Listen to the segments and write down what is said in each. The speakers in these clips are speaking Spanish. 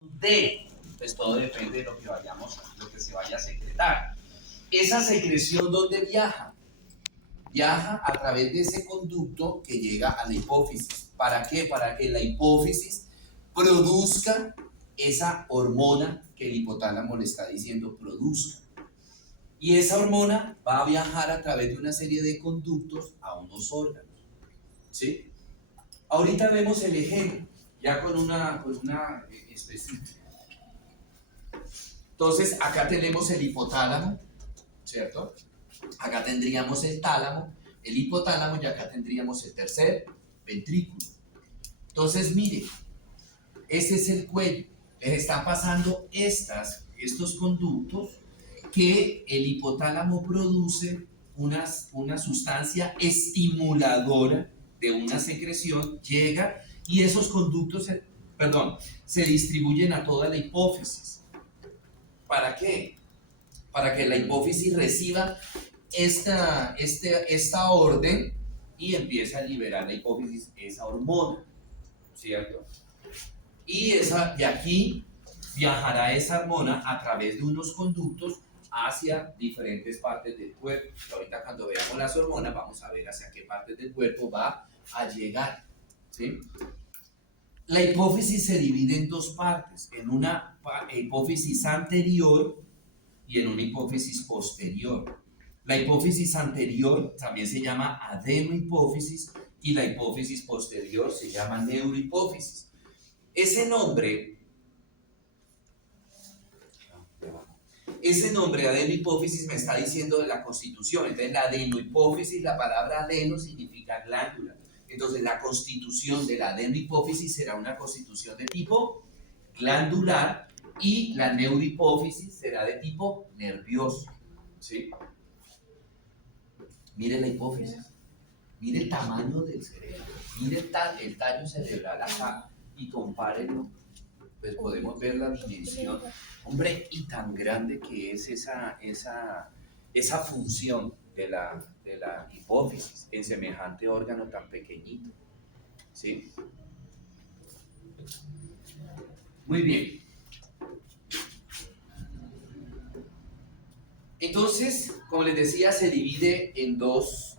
de, pues todo depende de lo que lo que se vaya a secretar. Esa secreción, ¿dónde viaja? Viaja a través de ese conducto que llega a la hipófisis. ¿Para qué? Para que la hipófisis produzca esa hormona que el hipotálamo le está diciendo produzca. Y esa hormona va a viajar a través de una serie de conductos a unos órganos. ¿Sí? Ahorita vemos el ejemplo, ya con una específica. Entonces, acá tenemos el hipotálamo, ¿cierto? Acá tendríamos el tálamo, el hipotálamo, y acá tendríamos el tercer ventrículo. Entonces, mire, este es el cuello. Les están pasando estos conductos que el hipotálamo produce una sustancia estimuladora de una secreción, llega y esos conductos se distribuyen a toda la hipófisis. ¿Para qué? Para que la hipófisis reciba esta orden y empiece a liberar la hipófisis esa hormona, ¿cierto? Y de aquí viajará esa hormona a través de unos conductos hacia diferentes partes del cuerpo. Y ahorita cuando veamos las hormonas vamos a ver hacia qué partes del cuerpo va a llegar, ¿sí? La hipófisis se divide en dos partes, en una hipófisis anterior y en una hipófisis posterior. La hipófisis anterior también se llama adenohipófisis y la hipófisis posterior se llama neurohipófisis. Ese nombre adenohipófisis me está diciendo de la constitución. Entonces la adenohipófisis, la palabra adeno significa glándula. Entonces la constitución de la adenohipófisis será una constitución de tipo glandular y la neurohipófisis será de tipo nervioso, ¿sí? Mire la hipófisis, mire el tamaño del cerebro, mire el tallo cerebral acá y compárenlo, pues podemos ver la dimensión, hombre, y tan grande que es esa función de la hipófisis en semejante órgano tan pequeñito, ¿sí? Muy bien. Entonces, como les decía, se divide en dos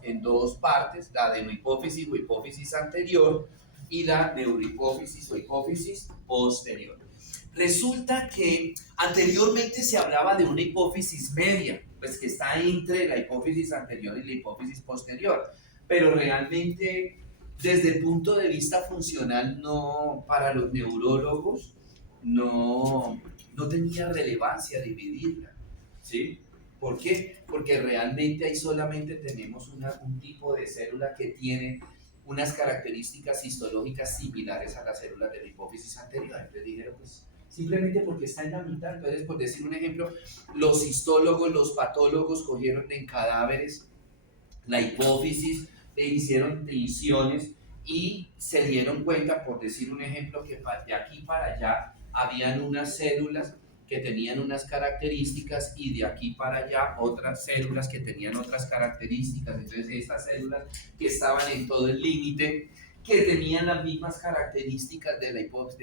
partes, la adenohipófisis o hipófisis anterior y la neurohipófisis o hipófisis posterior. Resulta que anteriormente se hablaba de una hipófisis media, pues que está entre la hipófisis anterior y la hipófisis posterior, pero realmente desde el punto de vista funcional para los neurólogos no tenía relevancia dividirla, ¿sí? ¿Por qué? Porque realmente ahí solamente tenemos un tipo de célula que tiene unas características histológicas similares a las células de la hipófisis anterior. Entonces dijeron, pues, simplemente porque está en la mitad. Entonces, por decir un ejemplo, los histólogos, los patólogos cogieron en cadáveres la hipófisis, le hicieron tinciones y se dieron cuenta, por decir un ejemplo, que de aquí para allá habían unas células que tenían unas características y de aquí para allá otras células que tenían otras características. Entonces estas células que estaban en todo el límite, que tenían las mismas características de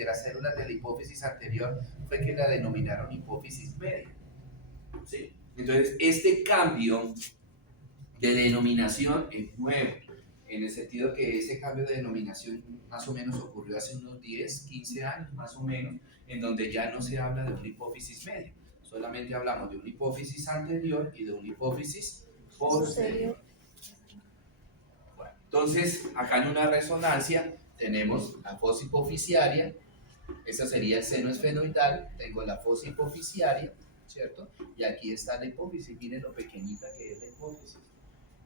las células de la hipófisis anterior, fue que la denominaron hipófisis media, ¿sí? Entonces este cambio de denominación es nuevo, en el sentido que ese cambio de denominación más o menos ocurrió hace unos 10, 15 años más o menos, en donde ya no se habla de una hipófisis media, solamente hablamos de una hipófisis anterior y de una hipófisis posterior. Bueno, entonces, acá en una resonancia tenemos la fosa hipofisiaria, esa sería el seno esfenoidal, tengo la fosa hipofisiaria, ¿cierto? Y aquí está la hipófisis, miren lo pequeñita que es la hipófisis.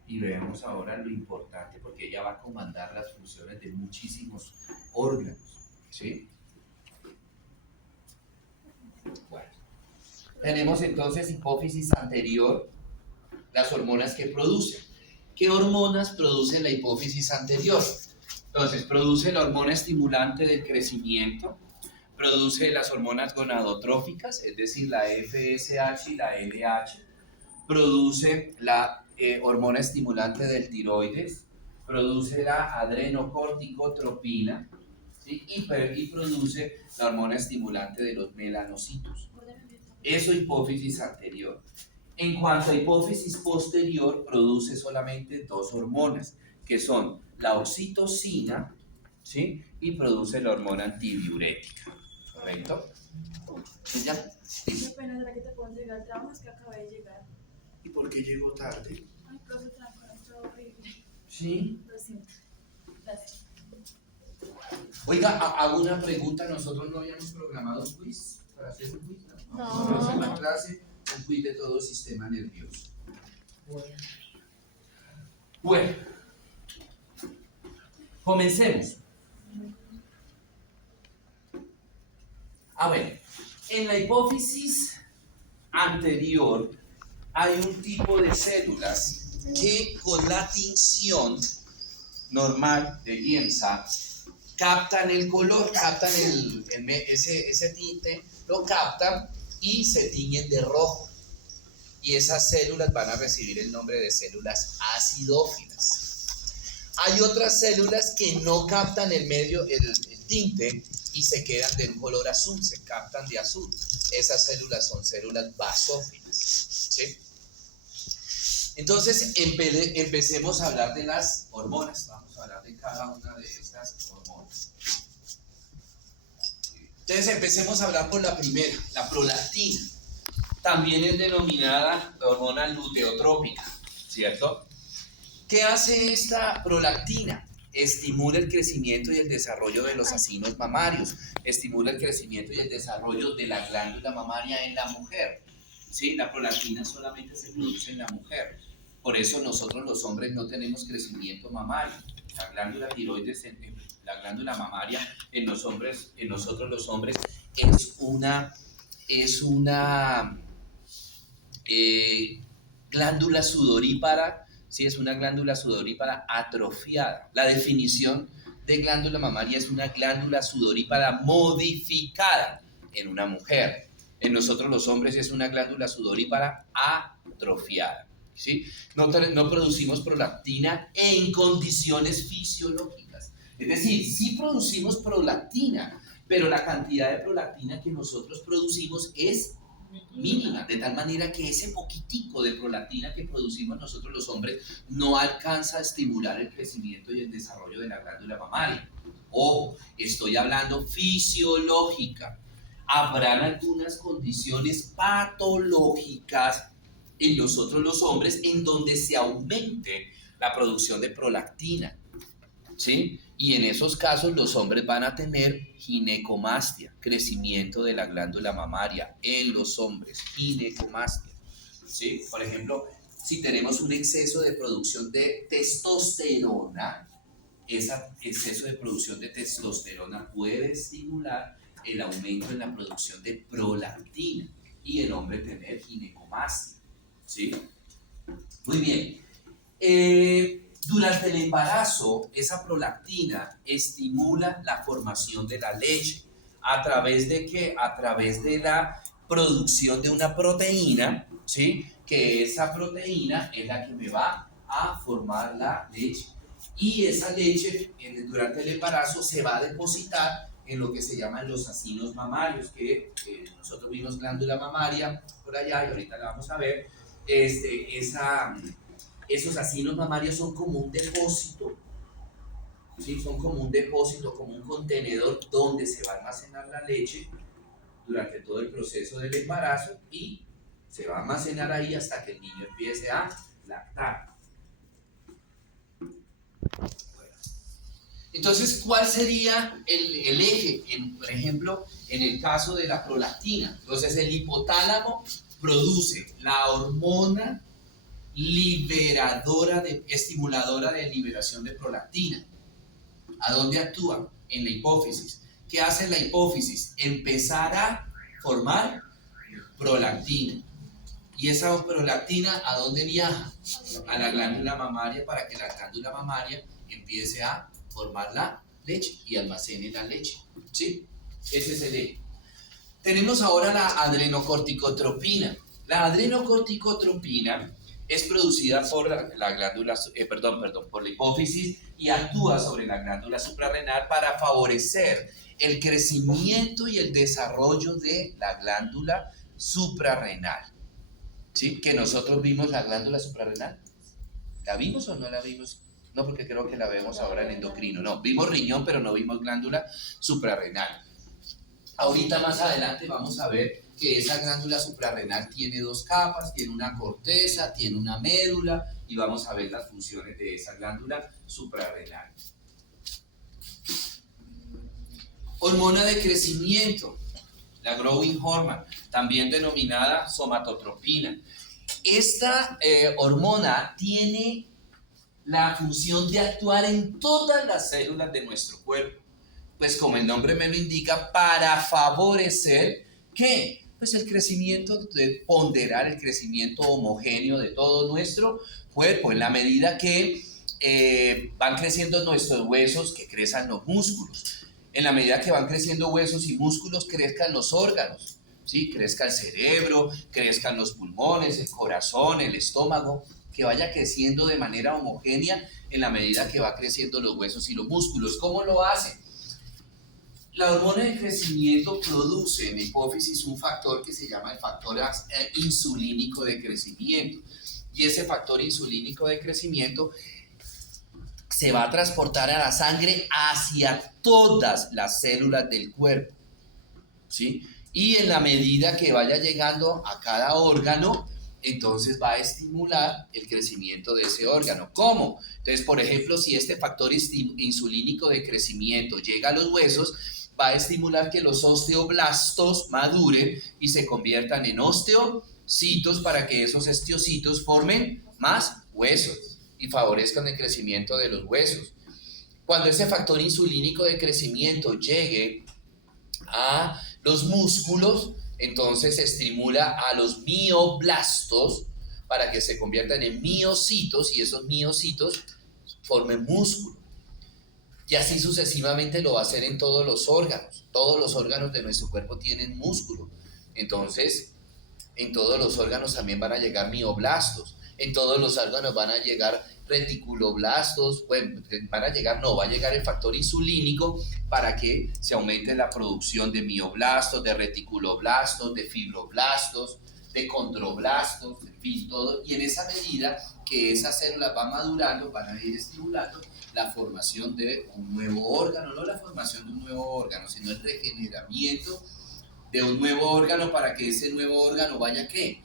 Y veamos ahora lo importante, porque ella va a comandar las funciones de muchísimos órganos, ¿sí? Bueno, tenemos entonces hipófisis anterior, las hormonas que produce. ¿Qué hormonas produce la hipófisis anterior? Entonces, produce la hormona estimulante del crecimiento, produce las hormonas gonadotróficas, es decir, la FSH y la LH, produce la hormona estimulante del tiroides, produce la adrenocorticotropina, ¿sí? Y produce la hormona estimulante de los melanocitos. Eso hipófisis anterior. En cuanto a hipófisis posterior, produce solamente dos hormonas, que son la oxitocina, ¿sí? Y produce la hormona antidiurética. ¿Correcto? ¿Ya? Qué pena, ¿será que te puedo entregar el trabajo? Es que acabé de llegar. ¿Y por qué llegó tarde? Ay, profe, trabajo está horrible. Sí. Lo siento. Gracias. Oiga, hago una pregunta. Nosotros no habíamos programado un quiz para hacer un quiz. Nosotros en la clase un quiz de todo sistema nervioso. Bueno, comencemos. Bueno, en la hipófisis anterior hay un tipo de células que con la tinción normal de Giemsa captan el color, captan ese tinte, lo captan y se tiñen de rojo. Y esas células van a recibir el nombre de células acidófilas. Hay otras células que no captan el tinte y se quedan de un color azul, se captan de azul. Esas células son células basófilas, ¿sí? Entonces, empecemos a hablar de las hormonas. Vamos a hablar de cada una de estas hormonas. Entonces, empecemos a hablar por la primera, la prolactina. También es denominada la hormona luteotrópica, ¿cierto? ¿Qué hace esta prolactina? Estimula el crecimiento y el desarrollo de los acinos mamarios, estimula el crecimiento y el desarrollo de la glándula mamaria en la mujer. ¿Sí? La prolactina solamente se produce en la mujer. Por eso nosotros los hombres no tenemos crecimiento mamario. La glándula tiroides, la glándula mamaria en nosotros los hombres es una glándula sudorípara, ¿sí? Es una glándula sudorípara atrofiada. La definición de glándula mamaria es una glándula sudorípara modificada en una mujer. En nosotros los hombres es una glándula sudorípara atrofiada, ¿sí? No producimos prolactina en condiciones fisiológicas. Es decir, sí producimos prolactina, pero la cantidad de prolactina que nosotros producimos es mínima, de tal manera que ese poquitico de prolactina que producimos nosotros los hombres no alcanza a estimular el crecimiento y el desarrollo de la glándula mamaria. Ojo, estoy hablando fisiológica. Habrán algunas condiciones patológicas en nosotros los hombres en donde se aumente la producción de prolactina, ¿sí? Y en esos casos los hombres van a tener ginecomastia, crecimiento de la glándula mamaria en los hombres, ginecomastia, ¿sí? Por ejemplo, si tenemos un exceso de producción de testosterona, ese exceso de producción de testosterona puede estimular el aumento en la producción de prolactina y el hombre tener ginecomastia, ¿sí? Muy bien. Durante el embarazo, esa prolactina estimula la formación de la leche. ¿A través de qué? A través de la producción de una proteína, ¿sí? Que esa proteína es la que me va a formar la leche. Y esa leche, durante el embarazo, se va a depositar en lo que se llaman los acinos mamarios, que nosotros vimos glándula mamaria por allá y ahorita la vamos a ver. Esos acinos mamarios son como un depósito, ¿sí? Son como un depósito, como un contenedor donde se va a almacenar la leche durante todo el proceso del embarazo y se va a almacenar ahí hasta que el niño empiece a lactar. Entonces, ¿cuál sería el eje? Por ejemplo, en el caso de la prolactina. Entonces, el hipotálamo produce la hormona estimuladora de liberación de prolactina. ¿A dónde actúa? En la hipófisis. ¿Qué hace la hipófisis? Empezar a formar prolactina. ¿Y esa prolactina a dónde viaja? A la glándula mamaria para que la glándula mamaria empiece a formar la leche y almacene la leche, ¿sí? Ese es el eje. Tenemos ahora la adrenocorticotropina. La adrenocorticotropina es producida por la glándula, por la hipófisis y actúa sobre la glándula suprarrenal para favorecer el crecimiento y el desarrollo de la glándula suprarrenal. ¿Sí? Que nosotros vimos la glándula suprarrenal. ¿La vimos o no la vimos? No, porque creo que la vemos ahora en endocrino. No, vimos riñón, pero no vimos glándula suprarrenal. Ahorita más adelante vamos a ver que esa glándula suprarrenal tiene dos capas, tiene una corteza, tiene una médula y vamos a ver las funciones de esa glándula suprarrenal. Hormona de crecimiento, la growing hormone, también denominada somatotropina. Esta hormona tiene la función de actuar en todas las células de nuestro cuerpo. Pues como el nombre me lo indica, para favorecer, ¿qué? Pues el crecimiento, de ponderar el crecimiento homogéneo de todo nuestro cuerpo, en la medida que van creciendo nuestros huesos, que crezcan los músculos. En la medida que van creciendo huesos y músculos, crezcan los órganos, ¿sí? Crezca el cerebro, crezcan los pulmones, el corazón, el estómago, que vaya creciendo de manera homogénea en la medida que va creciendo los huesos y los músculos. ¿Cómo lo hace? La hormona de crecimiento produce en la hipófisis un factor que se llama el factor insulínico de crecimiento. Y ese factor insulínico de crecimiento se va a transportar a la sangre hacia todas las células del cuerpo, ¿sí? Y en la medida que vaya llegando a cada órgano, entonces va a estimular el crecimiento de ese órgano. ¿Cómo? Entonces, por ejemplo, si este factor insulínico de crecimiento llega a los huesos, va a estimular que los osteoblastos maduren y se conviertan en osteocitos para que esos osteocitos formen más huesos y favorezcan el crecimiento de los huesos. Cuando ese factor insulínico de crecimiento llegue a los músculos, entonces se estimula a los mioblastos para que se conviertan en miocitos y esos miocitos formen músculo. Y así sucesivamente lo va a hacer en todos los órganos. Todos los órganos de nuestro cuerpo tienen músculo. Entonces, en todos los órganos también van a llegar mioblastos. En todos los órganos van a llegar reticuloblastos. Bueno, va a llegar el factor insulínico para que se aumente la producción de mioblastos, de reticuloblastos, de fibroblastos, de condroblastos, en fin, todo. Y en esa medida que esas células van madurando, van a ir estimulando la formación de un nuevo órgano, no la formación de un nuevo órgano, sino el regeneramiento de un nuevo órgano para que ese nuevo órgano vaya ¿qué?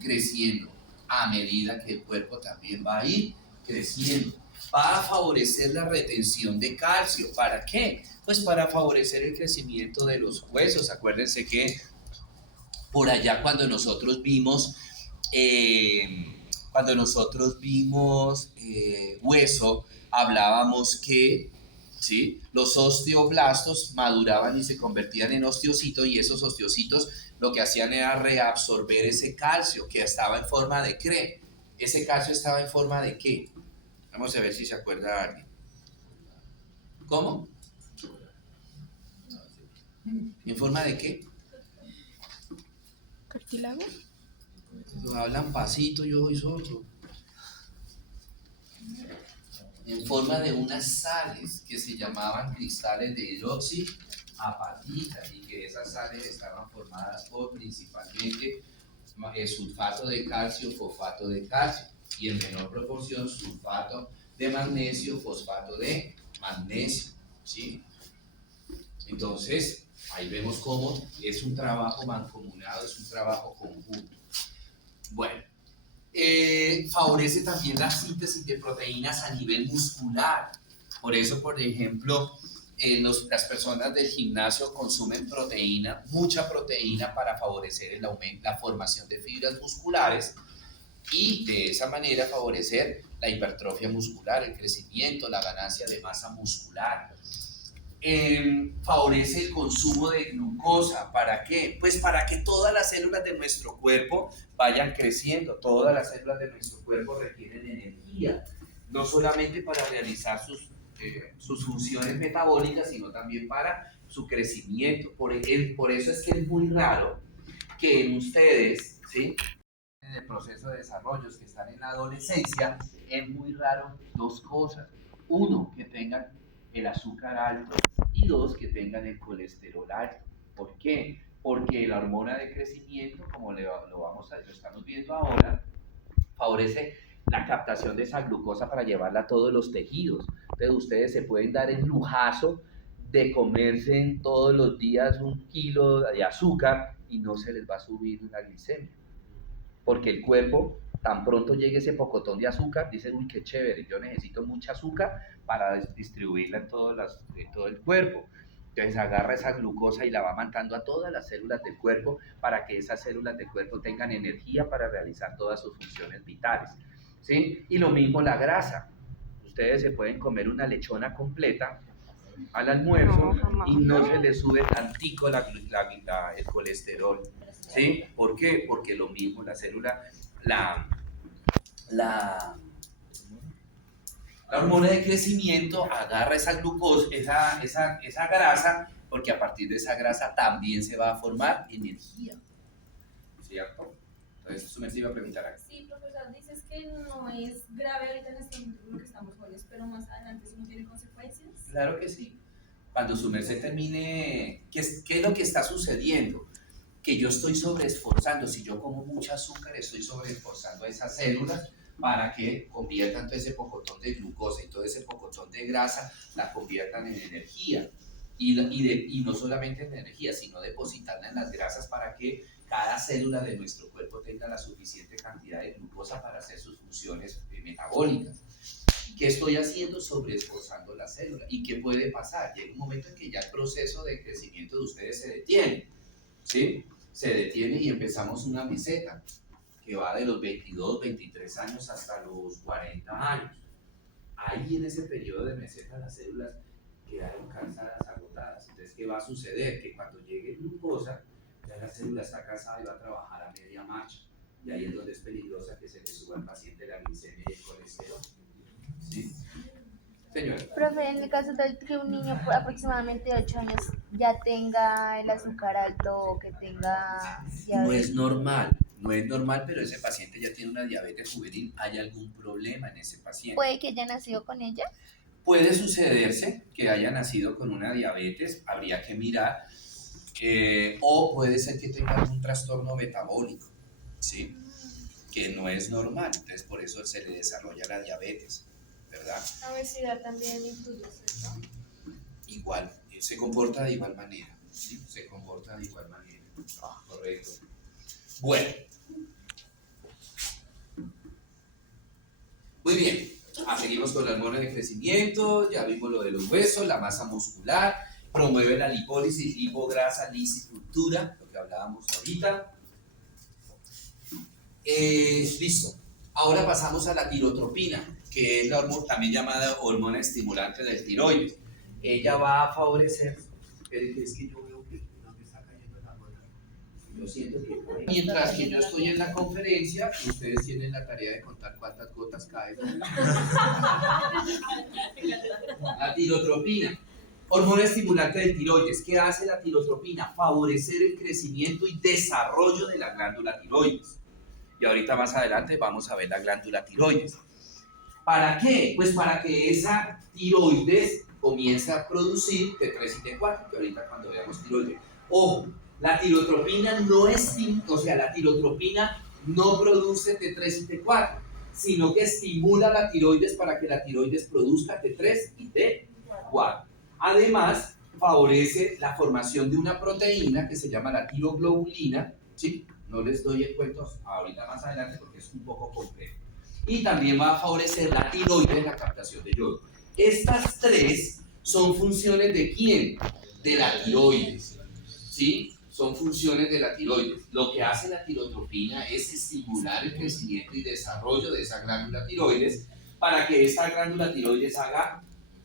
Creciendo a medida que el cuerpo también va a ir creciendo. Va a favorecer la retención de calcio. ¿Para qué? Pues para favorecer el crecimiento de los huesos. Acuérdense que por allá cuando nosotros vimos hueso, hablábamos que ¿sí? Los osteoblastos maduraban y se convertían en osteocitos y esos osteocitos lo que hacían era reabsorber ese calcio que estaba en forma de ¿qué? Ese calcio estaba en forma de ¿qué? Vamos a ver si se acuerda alguien. ¿Cómo? ¿En forma de qué? ¿Cartílago? Hablan pasito, yo soy sordo. En forma de unas sales que se llamaban cristales de hidroxiapatita y que esas sales estaban formadas por principalmente sulfato de calcio, fosfato de calcio y en menor proporción sulfato de magnesio, fosfato de magnesio, ¿sí? Entonces, ahí vemos cómo es un trabajo mancomunado, es un trabajo conjunto. Bueno, favorece también la síntesis de proteínas a nivel muscular. Por eso, por ejemplo, las personas del gimnasio consumen proteína, mucha proteína para favorecer el aumento, la formación de fibras musculares y de esa manera favorecer la hipertrofia muscular, el crecimiento, la ganancia de masa muscular. Favorece el consumo de glucosa. ¿Para qué? Pues para que todas las células de nuestro cuerpo vayan creciendo. Todas las células de nuestro cuerpo requieren energía, no solamente para realizar sus funciones metabólicas, sino también para su crecimiento. Por eso es que es muy raro que en ustedes, ¿sí? en el proceso de desarrollo, que están en la adolescencia, es muy raro dos cosas. Uno, que tengan el azúcar alto y dos, que tengan el colesterol alto. ¿Por qué? Porque la hormona de crecimiento, como lo estamos viendo ahora, favorece la captación de esa glucosa para llevarla a todos los tejidos. Entonces ustedes se pueden dar el lujazo de comerse todos los días 1 kilo de azúcar y no se les va a subir una glicemia. Porque el cuerpo, tan pronto llegue ese pocotón de azúcar, dice, uy, qué chévere, yo necesito mucha azúcar para distribuirla en todo el cuerpo. Entonces agarra esa glucosa y la va mandando a todas las células del cuerpo para que esas células del cuerpo tengan energía para realizar todas sus funciones vitales, ¿sí? Y lo mismo la grasa. Ustedes se pueden comer una lechona completa al almuerzo y no se les sube tantico el colesterol, ¿sí? ¿Por qué? Porque lo mismo la célula, la hormona de crecimiento agarra esa glucosa, esa grasa, porque a partir de esa grasa también se va a formar energía, ¿cierto? Entonces, eso me iba a preguntar aquí. Sí, profesor, dices que no es grave ahorita en este momento lo que estamos jóvenes, pero más adelante eso no tiene consecuencias. Claro que sí. Cuando su merced termine, ¿qué es lo que está sucediendo? Que yo estoy sobreesforzando. Si yo como mucha azúcar, estoy sobreesforzando a esas células para que conviertan todo ese pocotón de glucosa y todo ese pocotón de grasa, la conviertan en energía. Y no solamente en energía, sino depositarla en las grasas para que cada célula de nuestro cuerpo tenga la suficiente cantidad de glucosa para hacer sus funciones metabólicas. ¿Qué estoy haciendo? Sobreesforzando la célula. ¿Y qué puede pasar? Llega un momento en que ya el proceso de crecimiento de ustedes se detiene, ¿sí? Se detiene y empezamos una meseta que va de los 22, 23 años hasta los 40 años. Ahí en ese periodo de meseta las células quedaron cansadas, agotadas. Entonces, ¿qué va a suceder? Que cuando llegue glucosa, ya la célula está cansada y va a trabajar a media marcha. Y ahí es donde es peligrosa que se le suba al paciente la glicemia y el colesterol. ¿Sí? Señora. Profe, en el caso de que un niño por aproximadamente 8 años ya tenga el azúcar alto o que tenga No diabetes. es normal, pero ese paciente ya tiene una diabetes juvenil, ¿hay algún problema en ese paciente? ¿Puede que haya nacido con ella? Puede sucederse que haya nacido con una diabetes, habría que mirar, o puede ser que tenga algún trastorno metabólico, ¿sí? Que no es normal, entonces por eso se le desarrolla la diabetes, ¿verdad? La obesidad también influye, ¿cierto? Igual, se comporta de igual manera, ¿sí? Se comporta de igual manera, correcto. Bueno, muy bien, seguimos con la hormona de crecimiento, ya vimos lo de los huesos, la masa muscular, promueve la lipólisis, lipograsa, lisifructura, lo que hablábamos ahorita. Listo, ahora pasamos a la tirotropina, que es la hormona, también llamada hormona estimulante del tiroides. Ella va a favorecer, es que yo veo que no me está cayendo la gota. Yo siento que mientras que yo estoy en la conferencia, ustedes tienen la tarea de contar cuántas gotas caen. La tirotropina, hormona estimulante del tiroides. ¿Qué hace la tirotropina? Favorecer el crecimiento y desarrollo de la glándula tiroides. Y ahorita más adelante vamos a ver la glándula tiroides. ¿Para qué? Pues para que esa tiroides comience a producir T3 y T4, que ahorita cuando veamos tiroides. Ojo, la tirotropina la tirotropina no produce T3 y T4, sino que estimula la tiroides para que la tiroides produzca T3 y T4. Además, favorece la formación de una proteína que se llama la tiroglobulina, ¿sí? No les doy el cuento ahorita más adelante porque es un poco complejo. Y también va a favorecer la tiroides, la captación de yodo. Estas tres son funciones ¿de quién? De la tiroides, ¿sí? Son funciones de la tiroides. Lo que hace la tirotropina es estimular el crecimiento y desarrollo de esa glándula tiroides para que esa glándula tiroides haga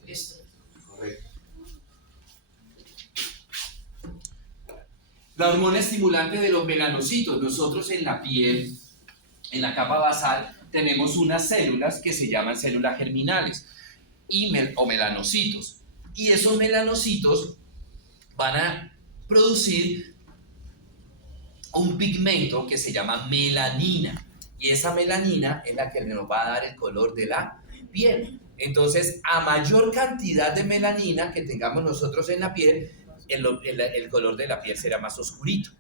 esto. Correcto. La hormona estimulante de los melanocitos. Nosotros en la piel, en la capa basal, tenemos unas células que se llaman células germinales o melanocitos. Y esos melanocitos van a producir un pigmento que se llama melanina. Y esa melanina es la que nos va a dar el color de la piel. Entonces, a mayor cantidad de melanina que tengamos nosotros en la piel, el color de la piel será más oscurito.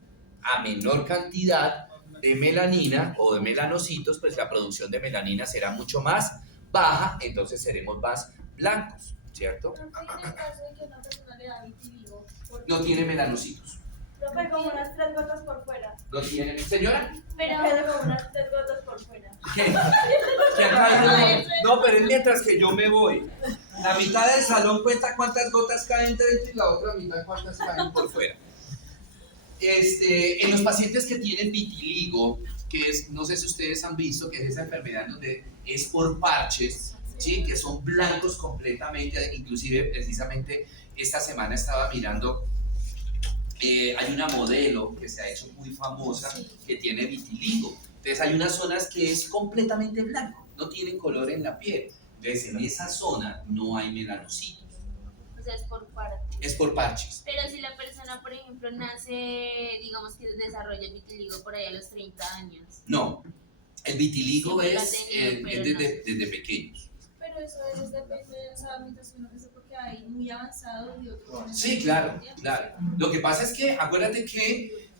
A menor cantidad de melanina o de melanocitos, pues la producción de melanina será mucho más baja, entonces seremos más blancos, ¿cierto? Profe, en el caso de que una persona le da vitiligo, ¿por qué? No tiene melanocitos. Profe, como unas 3 gotas por fuera. No tiene. Señora, Pero Como unas 3 gotas por fuera. ¿qué? ¿Qué ha caído? No, pero es mientras que yo me voy. La mitad del salón cuenta cuántas gotas caen dentro y la otra mitad cuántas caen por fuera. En los pacientes que tienen vitiligo, que es, no sé si ustedes han visto, que es esa enfermedad donde es por parches, ¿sí? Que son blancos completamente, inclusive precisamente esta semana estaba mirando, hay una modelo que se ha hecho muy famosa que tiene vitiligo, entonces hay unas zonas que es completamente blanco, no tienen color en la piel, entonces en esa zona no hay melanocitos, O sea, es por parte. es por parches. Pero si la persona, por ejemplo, nace, digamos que desarrolla el vitiligo por ahí a los 30 años. No, el vitiligo Siempre lo ha es, tenido, pero desde pequeños. Pero eso es depende, o sea, mientras uno crece porque hay muy avanzado y otros. Sí, claro, claro. Lo que pasa es que, acuérdate que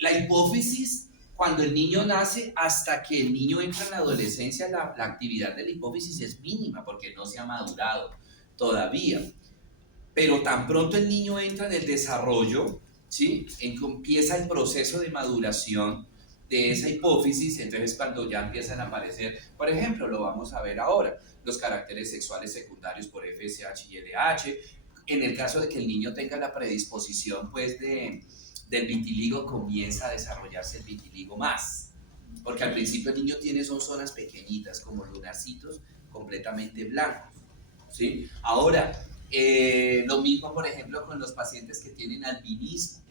la hipófisis, cuando el niño nace, hasta que el niño entra en la adolescencia, la actividad de la hipófisis es mínima porque no se ha madurado todavía. Pero tan pronto el niño entra en el desarrollo, ¿sí? Empieza el proceso de maduración de esa hipófisis, entonces cuando ya empiezan a aparecer, por ejemplo, lo vamos a ver ahora, los caracteres sexuales secundarios por FSH y LH, en el caso de que el niño tenga la predisposición pues del vitiligo, comienza a desarrollarse el vitiligo más, porque al principio el niño tiene son zonas pequeñitas como lunarcitos completamente blancos, ¿sí? Ahora, lo mismo por ejemplo con los pacientes que tienen albinismo,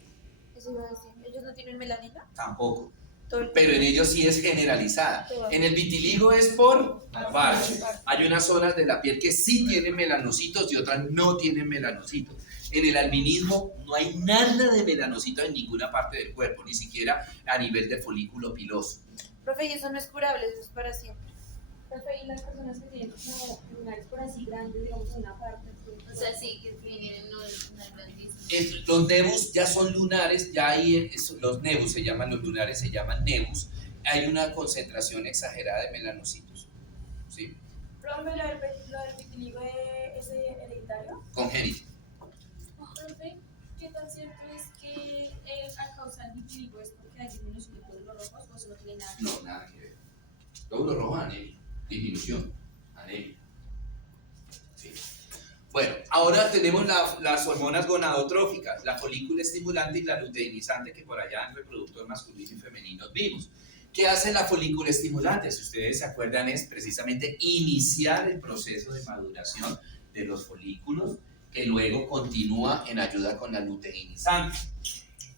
Eso iba a decir. ¿Ellos no tienen melanina? tampoco. Todo el- Pero en ellos sí es generalizada. En el vitiligo es por parche. Hay unas zonas de la piel que sí tienen melanocitos y otras no tienen melanocitos. En el albinismo no hay nada de melanocitos en ninguna parte del cuerpo, ni siquiera a nivel de folículo piloso. Profe, y eso no es curable, eso es para siempre. Profe, y las personas que tienen como lunares por así grandes, digamos, en una parte. O sea, sí, que tienen una grandísima. Los nebus ya son lunares, ya hay los nebus se llaman, los lunares se llaman nebus. Hay una concentración exagerada de melanocitos, ¿sí? Profe, lo del vitiligo es hereditario. Congénito. Profe, ¿qué tan cierto es que a causa del vitiligo es porque hay disminución de glóbulos rojos o eso no tiene nada que ver? No, nada que ver. Glóbulos rojos, anemia. Disminución, anemia. Sí. Bueno, ahora tenemos las hormonas gonadotróficas, la folícula estimulante y la luteinizante que por allá en reproductor masculino y femenino vimos. ¿Qué hace la folícula estimulante? Si ustedes se acuerdan, es precisamente iniciar el proceso de maduración de los folículos que luego continúa en ayuda con la luteinizante.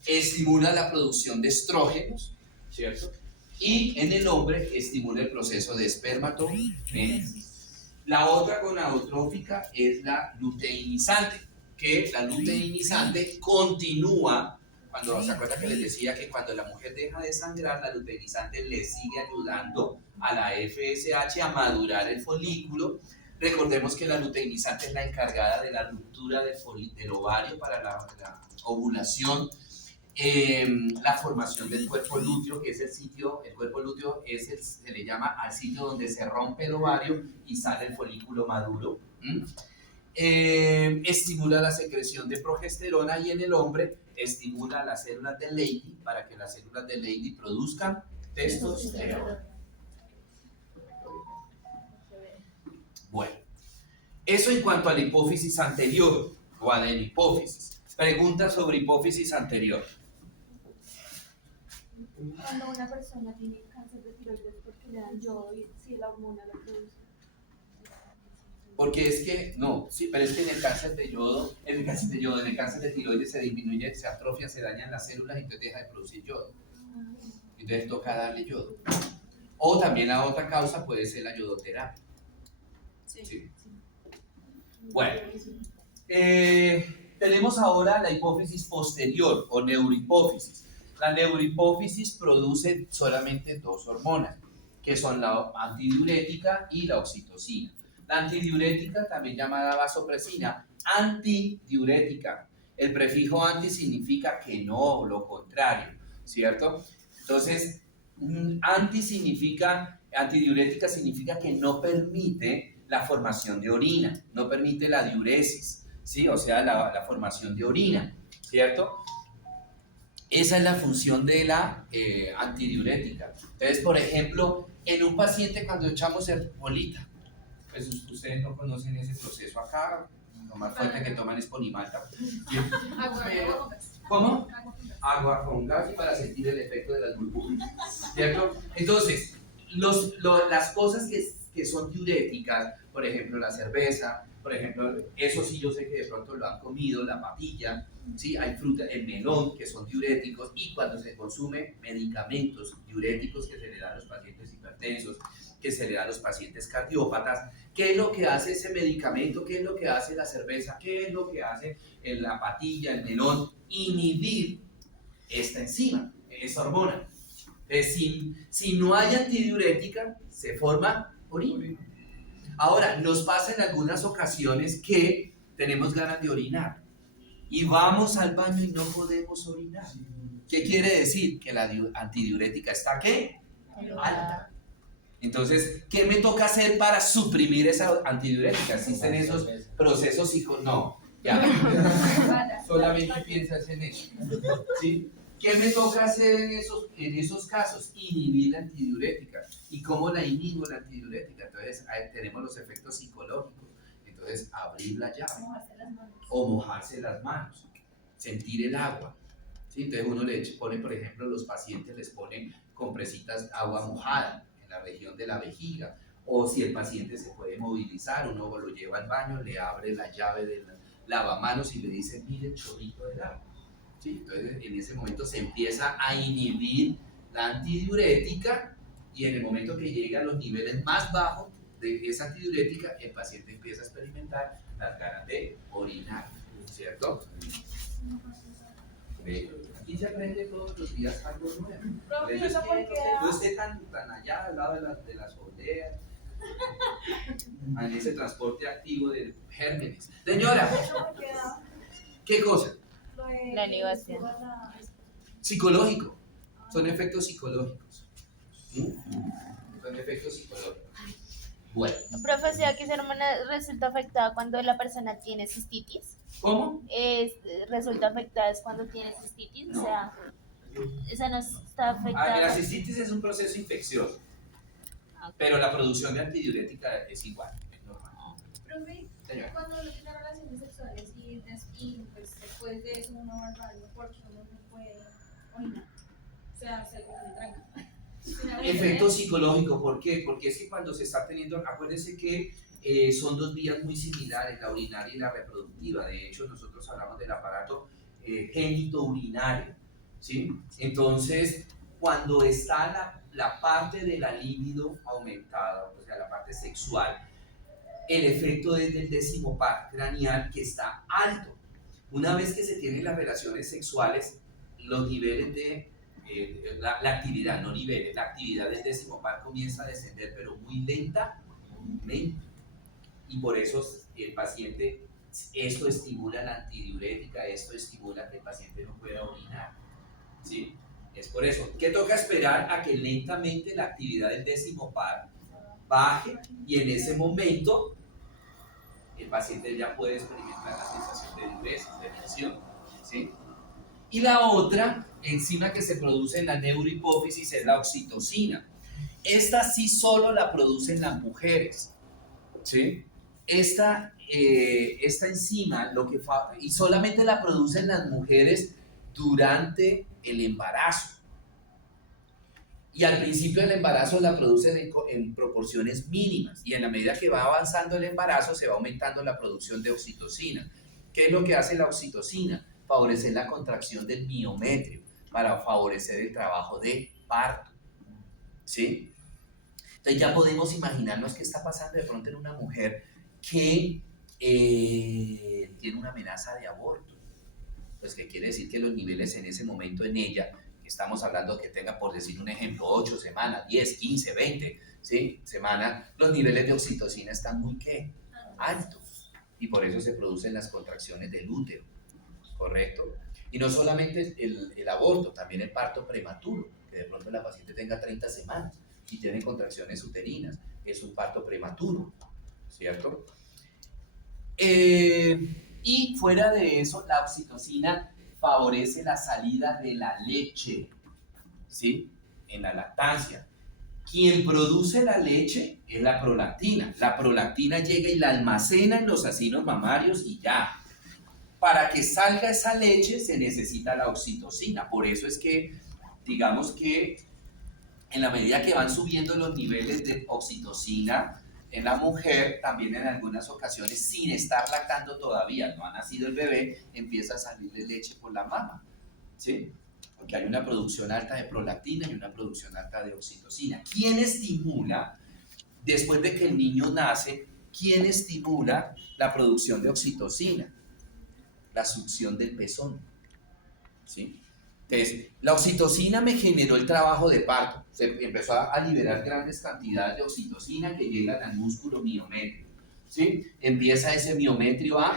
Estimula la producción de estrógenos, ¿cierto? Y en el hombre estimula el proceso de espermatogenesis. La otra gonadotrófica es la luteinizante, que la luteinizante continúa, cuando se acuerda que les decía que cuando la mujer deja de sangrar, la luteinizante le sigue ayudando a la FSH a madurar el folículo. Recordemos que la luteinizante es la encargada de la ruptura del ovario para la ovulación. La formación del cuerpo lúteo, que es el sitio, el cuerpo lúteo se le llama al sitio donde se rompe el ovario y sale el folículo maduro. Estimula la secreción de progesterona y en el hombre estimula las células de Leydig para que las células de Leydig produzcan testosterona. Bueno, eso en cuanto a la hipófisis anterior o a la hipófisis. Pregunta sobre hipófisis anterior. Cuando una persona tiene cáncer de tiroides porque le dan yodo y si la hormona lo produce. Porque es que, no, sí, pero es que en el cáncer de yodo, en el cáncer de tiroides se disminuye, se atrofia, se dañan las células y entonces deja de producir yodo. Entonces toca darle yodo. O también la otra causa puede ser la yodoterapia. Sí. Bueno, tenemos ahora la hipófisis posterior o neurohipófisis. La neurohipófisis produce solamente dos hormonas. que son la antidiurética y la oxitocina. La antidiurética, también llamada vasopresina, antidiurética. El prefijo anti significa que no, lo contrario, ¿cierto? Entonces, antidiurética significa que no permite la formación de orina, no permite la diuresis, ¿sí? O sea, la formación de orina, ¿cierto? Esa es la función de la antidiurética. Entonces, por ejemplo, en un paciente cuando echamos bolita, pues ustedes no conocen ese proceso acá, lo más fuerte que toman es ponimalta. Agua. ¿Cómo? Agua con gas y para sentir el efecto de las burbujas, ¿cierto? Entonces, las cosas que son diuréticas, por ejemplo la cerveza, por ejemplo, eso sí yo sé que de pronto lo han comido, la papilla, ¿sí? Hay fruta, el melón, que son diuréticos, y cuando se consume medicamentos diuréticos que se le dan a los pacientes hipertensos, que se le dan a los pacientes cardiópatas, ¿qué es lo que hace ese medicamento? ¿Qué es lo que hace la cerveza? ¿Qué es lo que hace la patilla, el melón? Inhibir esta enzima, esta hormona. Si no hay antidiurética, se forma orina. Ahora, nos pasa en algunas ocasiones que tenemos ganas de orinar y vamos al baño y no podemos orinar. ¿Qué quiere decir? Que la antidiurética está ¿qué? Alta. Entonces, ¿qué me toca hacer para suprimir esa antidiurética? ¿Existen esos procesos? No, ya. Solamente piensas en eso, ¿sí? ¿Qué me toca hacer en esos casos? Inhibir la antidiurética. ¿Y cómo la inhibo la antidiurética? Entonces, ahí tenemos los efectos psicológicos. Entonces, abrir la llave o mojarse las manos, sentir el agua, ¿sí? Entonces, uno le pone, por ejemplo, los pacientes les ponen compresitas agua mojada en la región de la vejiga, o si el paciente se puede movilizar, uno lo lleva al baño, le abre la llave del lavamanos y le dice, mire el chorrito del agua. ¿Sí? Entonces, en ese momento se empieza a inhibir la antidiurética y en el momento que llega a los niveles más bajos de esa antidiurética, el paciente empieza a experimentar las ganas de orinar, ¿cierto? Aquí se aprende todos los días algo nuevo. No esté tan allá al lado de las oleas, en ese transporte activo de gérmenes. Señora, ¿qué cosa? La negación. Psicológico, son efectos psicológicos. Son efectos psicológicos. Bueno. Profesor, ¿qué hormona resulta afectada cuando la persona tiene cistitis? ¿Cómo? Resulta afectada es cuando tiene cistitis, No. o sea, esa no está afectada. La cistitis es un proceso infeccioso, pero la producción de antidiurética es igual, es normal. Profe, Señora. cuando uno tiene relaciones sexuales y pues, después de eso uno va al baño porque uno no puede orinar, o sea, se le tranca. Efecto psicológico, ¿por qué? Porque es que cuando se está teniendo, acuérdense que son dos vías muy similares, la urinaria y la reproductiva. De hecho, nosotros hablamos del aparato génito-urinario, ¿sí? Entonces, cuando está la parte de la libido aumentada, o sea, la parte sexual, el efecto es del décimo par craneal que está alto. Una vez que se tienen las relaciones sexuales, los niveles de la actividad, no niveles, la actividad del décimo par comienza a descender, pero muy lentamente. Y por eso el paciente, esto estimula la antidiurética, esto estimula que el paciente no pueda orinar, ¿sí? Es por eso que toca esperar a que lentamente la actividad del décimo par baje y en ese momento el paciente ya puede experimentar la sensación de diuresis, de tensión, ¿sí? Y la otra enzima que se produce en la neurohipófisis es la oxitocina. Esta sí solo la producen las mujeres, ¿sí? Esta enzima y solamente la producen las mujeres durante el embarazo. Y al principio del embarazo la producen en proporciones mínimas y en la medida que va avanzando el embarazo se va aumentando la producción de oxitocina. ¿Qué es lo que hace la oxitocina? Favorecer la contracción del miometrio para favorecer el trabajo de parto, ¿sí? Entonces ya podemos imaginarnos qué está pasando de pronto en una mujer que tiene una amenaza de aborto. Pues que quiere decir que los niveles en ese momento en ella, estamos hablando que tenga, por decir un ejemplo, 8 semanas, 10, 15, 20, ¿sí? Semanas, los niveles de oxitocina están muy, ¿qué? Altos. Y por eso se producen las contracciones del útero, ¿correcto? Y no solamente el aborto, también el parto prematuro, que de pronto la paciente tenga 30 semanas y tiene contracciones uterinas, es un parto prematuro, ¿cierto? Y fuera de eso, la oxitocina favorece la salida de la leche, ¿sí? En la lactancia. Quien produce la leche es la prolactina. La prolactina llega y la almacena en los acinos mamarios y ya. Para que salga esa leche se necesita la oxitocina. Por eso es que, digamos que en la medida que van subiendo los niveles de oxitocina en la mujer, también en algunas ocasiones, sin estar lactando todavía, no ha nacido el bebé, empieza a salirle leche por la mama, ¿sí? Porque hay una producción alta de prolactina y una producción alta de oxitocina. ¿Quién estimula, después de que el niño nace, quién estimula la producción de oxitocina? La succión del pezón, ¿sí? Entonces, la oxitocina me generó el trabajo de parto. Se empezó a liberar grandes cantidades de oxitocina que llegan al músculo miométrico, ¿sí? Empieza ese miometrio a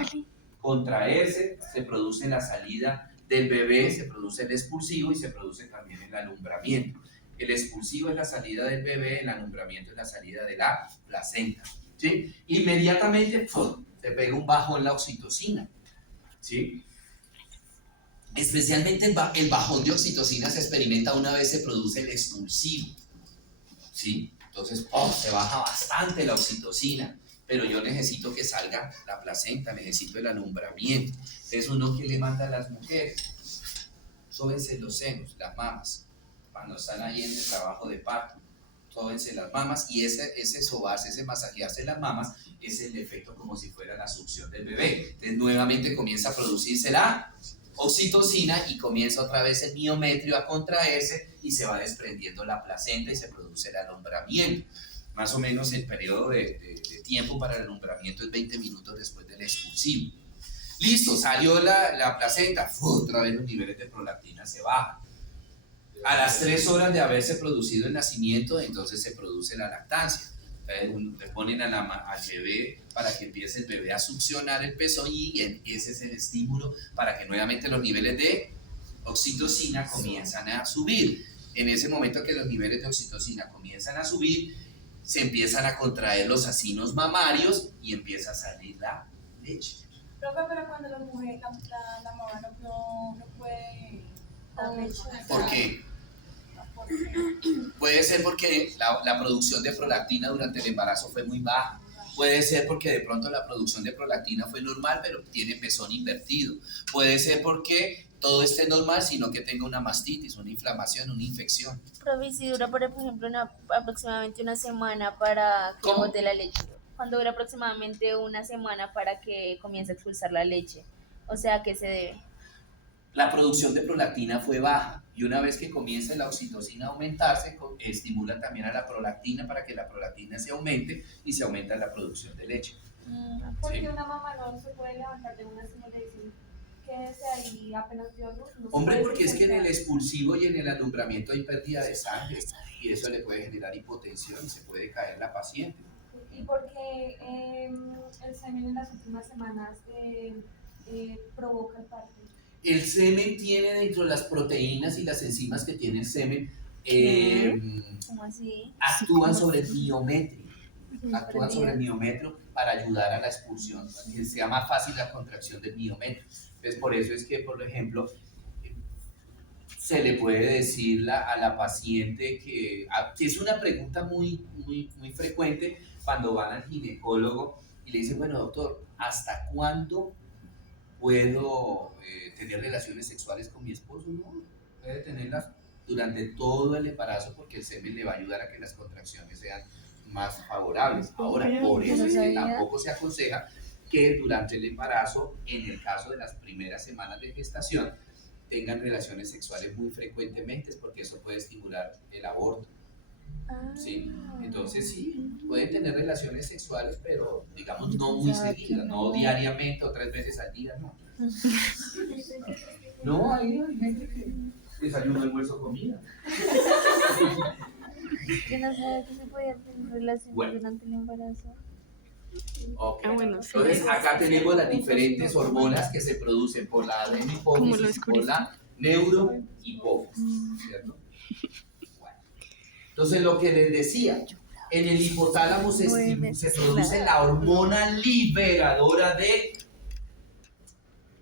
contraerse, se produce la salida del bebé, se produce el expulsivo y se produce también el alumbramiento. El expulsivo es la salida del bebé, el alumbramiento es la salida de la placenta, ¿sí? Inmediatamente ¡pum!, se pega un bajón en la oxitocina, ¿sí? Especialmente el bajón de oxitocina se experimenta una vez se produce el expulsivo, ¿sí? Entonces, se baja bastante la oxitocina, pero yo necesito que salga la placenta, necesito el alumbramiento. Entonces, uno que le manda a las mujeres, sóbense los senos, las mamas, cuando están ahí en el trabajo de parto, sóbense las mamas y ese sobarse, ese masajearse las mamas es el efecto como si fuera la succión del bebé. Entonces, nuevamente comienza a producirse la oxitocina y comienza otra vez el miometrio a contraerse y se va desprendiendo la placenta y se produce el alumbramiento. Más o menos el periodo de tiempo para el alumbramiento es 20 minutos después del expulsivo. Listo, salió la placenta, otra vez los niveles de prolactina se bajan. A las 3 horas de haberse producido el nacimiento, entonces se produce la lactancia. Le ponen al bebé para que empiece el bebé a succionar el pezón y ese es el estímulo para que nuevamente los niveles de oxitocina comienzan a subir. En ese momento que los niveles de oxitocina comienzan a subir, se empiezan a contraer los acinos mamarios y empieza a salir la leche. Profe, pero cuando la mujer, la mamá no puede dar leche. ¿Por qué? Puede ser porque la producción de prolactina durante el embarazo fue muy baja. Puede ser porque de pronto la producción de prolactina fue normal, pero tiene pezón invertido. Puede ser porque todo esté normal, sino que tenga una mastitis, una inflamación, una infección. Profe, si dura, por ejemplo, aproximadamente una semana para que ¿Cómo? bote la leche. Cuando dura aproximadamente una semana para que comience a expulsar la leche. O sea, ¿a qué se debe? La producción de prolactina fue baja y una vez que comienza la oxitocina a aumentarse, estimula también a la prolactina para que la prolactina se aumente y se aumenta la producción de leche. Porque Sí. una mamá no se puede levantar de una silla y decir, quédese ahí apenas dio luz. No se Hombre, puede porque es que en el sentar. expulsivo y en el alumbramiento hay pérdida de sangre y eso le puede generar hipotensión y se puede caer la paciente. Y porque el semen en las últimas semanas provoca el parto. El semen tiene dentro de las proteínas y las enzimas que tiene el semen, ¿Cómo así? actúan sobre el miometrio. Actúan sobre el miometrio para ayudar a la expulsión, que sea más fácil la contracción del miometrio. Entonces, por eso es que, por ejemplo, se le puede decir a la paciente que es una pregunta muy frecuente cuando van al ginecólogo y le dicen, bueno, doctor, ¿hasta cuándo puedo tener relaciones sexuales con mi esposo? No, puede tenerlas durante todo el embarazo porque el semen le va a ayudar a que las contracciones sean más favorables. Ahora, por eso es que tampoco se aconseja que durante el embarazo, en el caso de las primeras semanas de gestación, tengan relaciones sexuales muy frecuentemente, porque eso puede estimular el aborto. ¿Sí? Entonces sí, pueden tener relaciones sexuales, pero digamos no muy seguidas, no diariamente o 3 veces al día, no. No, hay gente que Desayuno, almuerzo, comida. Yo no sabía que se podía tener relaciones Bueno. durante el embarazo. Ok. Bueno, sí. Entonces acá tenemos las diferentes hormonas que se producen por la ¿Cómo lo adenohipófisis y por descubriste? la neurohipófisis, ¿cierto? Bueno. Entonces lo que les decía, en el hipotálamo se produce la hormona liberadora de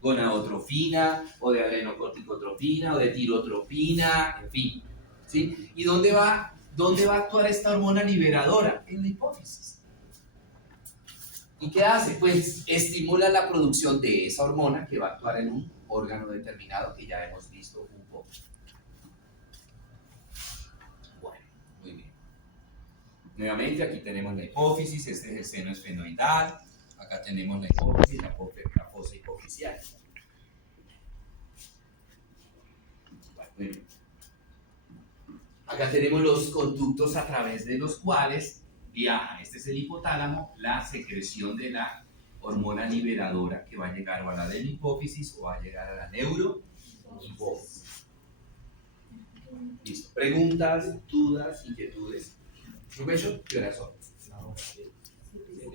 gonadotrofina o de adrenocorticotropina o de tirotropina, en fin, ¿sí? ¿Y dónde va a actuar esta hormona liberadora? En la hipófisis. ¿Y qué hace? Pues estimula la producción de esa hormona que va a actuar en un órgano determinado que ya hemos visto un poco. Bueno, muy bien. Nuevamente aquí tenemos la hipófisis, este es el seno esfenoidal, acá tenemos la hipófisis, la fosa hipofisial. Bueno, muy bien. Acá tenemos los conductos a través de los cuales viaja, este es el hipotálamo, la secreción de la hormona liberadora que va a llegar o a la adenohipófisis o va a llegar a la neurohipófisis. Listo. Preguntas, dudas, inquietudes. ¿Rubecho? ¿Qué horas son?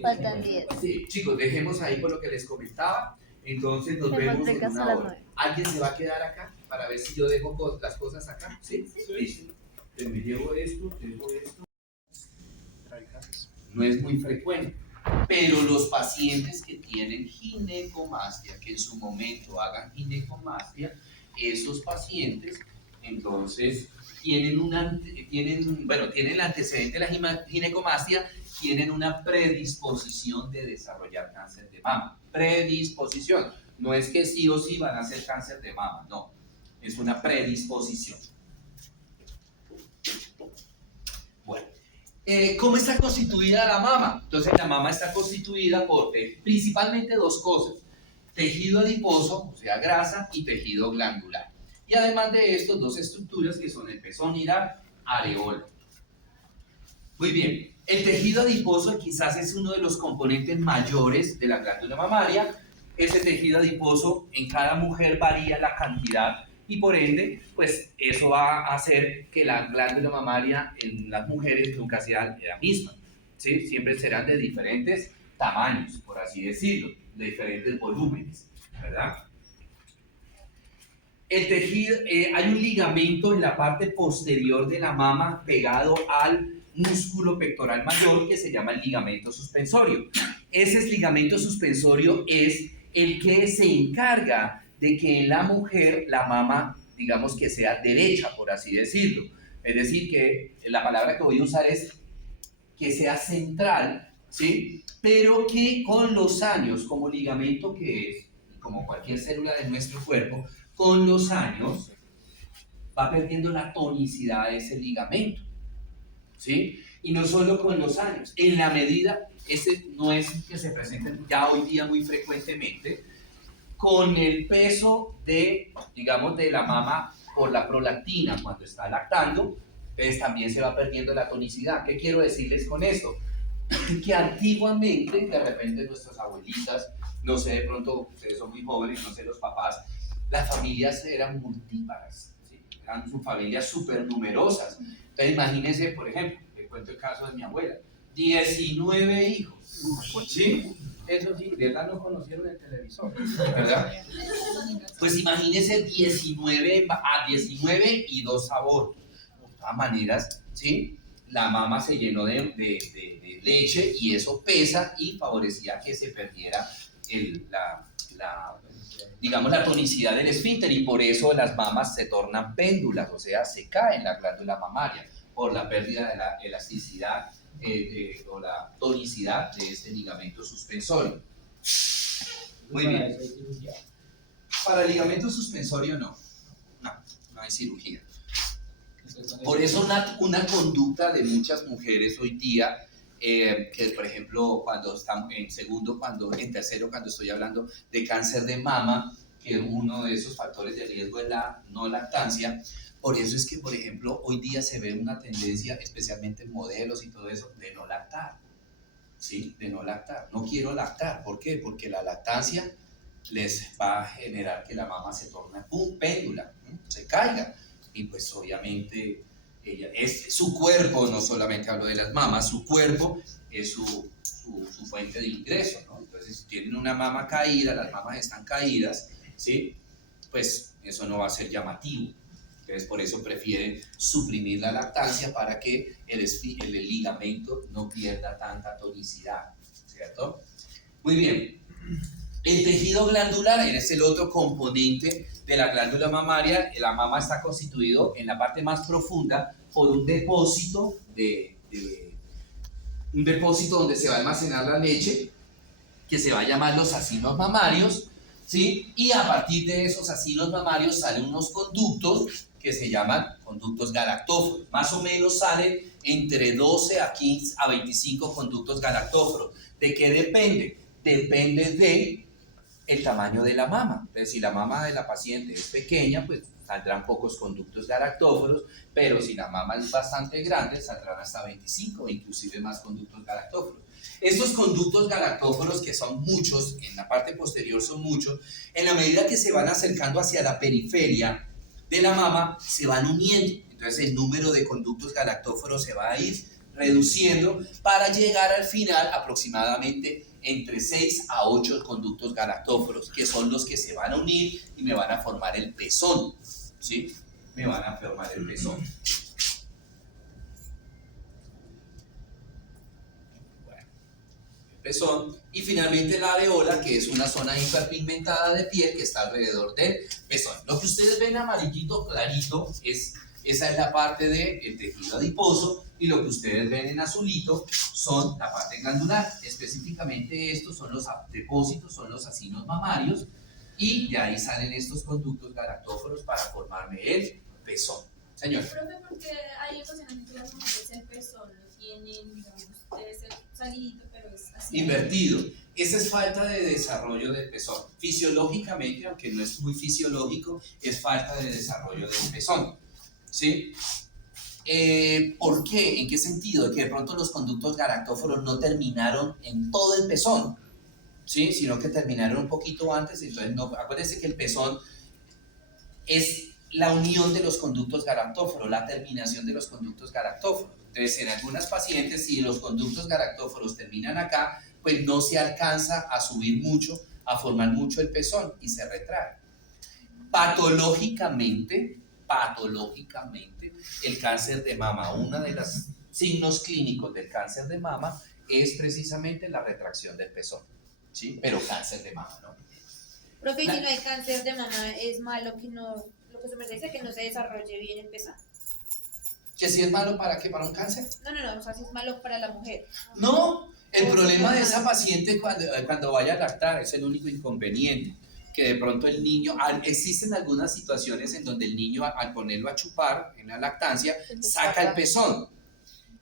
Faltan 10. Sí, chicos, dejemos ahí por lo que les comentaba. Entonces nos Tenemos vemos de en casa a una las hora. 9. ¿Alguien se va a quedar acá para ver si yo dejo las cosas acá? ¿Sí? Listo. Entonces me llevo esto, dejo esto. No es muy frecuente, pero los pacientes que tienen ginecomastia, que en su momento hagan ginecomastia, esos pacientes entonces tienen el antecedente de la ginecomastia, tienen una predisposición de desarrollar cáncer de mama. Predisposición, no es que sí o sí van a hacer cáncer de mama, no, es una predisposición. Bueno. ¿Cómo está constituida la mama? Entonces la mama está constituida por principalmente dos cosas: tejido adiposo, o sea grasa, y tejido glandular. Y además de esto, dos estructuras que son el pezón y la areola. Muy bien, el tejido adiposo quizás es uno de los componentes mayores de la glándula mamaria. Ese tejido adiposo en cada mujer varía la cantidad y por ende, pues eso va a hacer que la glándula mamaria en las mujeres nunca sea la misma, ¿sí? Siempre serán de diferentes tamaños, por así decirlo, de diferentes volúmenes, ¿verdad? El tejido, hay un ligamento en la parte posterior de la mama pegado al músculo pectoral mayor que se llama el ligamento suspensorio. Ese ligamento suspensorio es el que se encarga de que en la mujer la mama, digamos que sea derecha, por así decirlo. Es decir, que la palabra que voy a usar es que sea central, ¿sí? Pero que con los años, como ligamento que es, como cualquier célula de nuestro cuerpo, con los años va perdiendo la tonicidad de ese ligamento, ¿sí? Y no solo con los años, en la medida, ese no es que se presente ya hoy día muy frecuentemente, con el peso de, digamos, de la mama por la prolactina cuando está lactando, pues también se va perdiendo la tonicidad. ¿Qué quiero decirles con esto? Que antiguamente, de repente nuestras abuelitas, no sé, de pronto ustedes son muy jóvenes, no sé, los papás, las familias eran multíparas, ¿sí? Eran familias súper numerosas. Entonces imagínense, por ejemplo, les cuento el caso de mi abuela, 19 hijos, ¿sí? Eso sí, de verdad no conocieron el televisor, ¿verdad? Pues imagínense 19 y 2 abortos. De todas maneras, ¿sí? La mama se llenó de leche y eso pesa y favorecía que se perdiera digamos, la tonicidad del esfínter, y por eso las mamas se tornan péndulas, o sea, se caen la glándula mamaria por la pérdida de la elasticidad o la tonicidad de este ligamento suspensorio. Muy bien. Para el ligamento suspensorio no hay cirugía. Por eso una conducta de muchas mujeres hoy día, que por ejemplo cuando estamos en tercero, cuando estoy hablando de cáncer de mama, que uno de esos factores de riesgo es la no lactancia. Por eso es que, por ejemplo, hoy día se ve una tendencia, especialmente en modelos y todo eso, de no lactar, ¿sí? De no lactar. No quiero lactar. ¿Por qué? Porque la lactancia les va a generar que la mama se torne péndula, se caiga. y pues obviamente ella es su cuerpo, no solamente hablo de las mamas, su cuerpo es su fuente de ingreso, ¿no? Entonces, si tienen una mama caída, las mamas están caídas, ¿sí? Pues eso no va a ser llamativo. Entonces, por eso prefieren suprimir la lactancia para que el ligamento no pierda tanta tonicidad, ¿cierto? Muy bien. El tejido glandular es el otro componente de la glándula mamaria. La mama está constituido en la parte más profunda por un depósito un depósito donde se va a almacenar la leche, que se va a llamar los acinos mamarios, ¿sí? Y a partir de esos acinos mamarios salen unos conductos que se llaman conductos galactóforos. Más o menos salen entre 12 a 15 a 25 conductos galactóforos. ¿De qué depende? Depende de el tamaño de la mama. Entonces, si la mama de la paciente es pequeña, pues saldrán pocos conductos galactóforos, pero si la mama es bastante grande, saldrán hasta 25 o inclusive más conductos galactóforos. Estos conductos galactóforos, que son muchos, en la parte posterior son muchos, en la medida que se van acercando hacia la periferia de la mama, se van uniendo. Entonces el número de conductos galactóforos se va a ir reduciendo para llegar al final aproximadamente entre 6 a 8 conductos galactóforos, que son los que se van a unir y me van a formar el pezón, ¿sí? Me van a formar el pezón. Bueno, el pezón. Y finalmente la areola, que es una zona hiperpigmentada de piel que está alrededor del pezón. Lo que ustedes ven amarillito clarito, esa es la parte del tejido adiposo, y lo que ustedes ven en azulito son la parte glandular. Específicamente estos son los depósitos, son los acinos mamarios, y de ahí salen estos conductos galactóforos para formarme el pezón. Señor. Profe, porque hay ocasiones en que las mujeres el pezón lo tienen, digamos, debe ser salidito, pero es así. Invertido. Esa es falta de desarrollo del pezón. Fisiológicamente, aunque no es muy fisiológico, es falta de desarrollo del pezón, ¿sí? ¿Por qué? ¿En qué sentido? Que de pronto los conductos galactóforos no terminaron en todo el pezón, ¿sí? Sino que terminaron un poquito antes. Entonces, no, acuérdense que el pezón es la unión de los conductos galactóforos, la terminación de los conductos galactóforos. Entonces, en algunas pacientes, si los conductos galactóforos terminan acá, pues no se alcanza a subir mucho, a formar mucho el pezón y se retrae. Patológicamente, el cáncer de mama, uno de los signos clínicos del cáncer de mama es precisamente la retracción del pezón, ¿sí? Pero cáncer de mama, ¿no? Profe, y si no hay cáncer de mama, es malo que no, lo que se me dice, que no se desarrolle bien el pezón. ¿Que si es malo para qué? ¿Para un cáncer? No, o sea, si es malo para la mujer. No, el problema de esa paciente cuando vaya a lactar es el único inconveniente, que de pronto el niño, existen algunas situaciones en donde el niño al ponerlo a chupar en la lactancia, saca el pezón,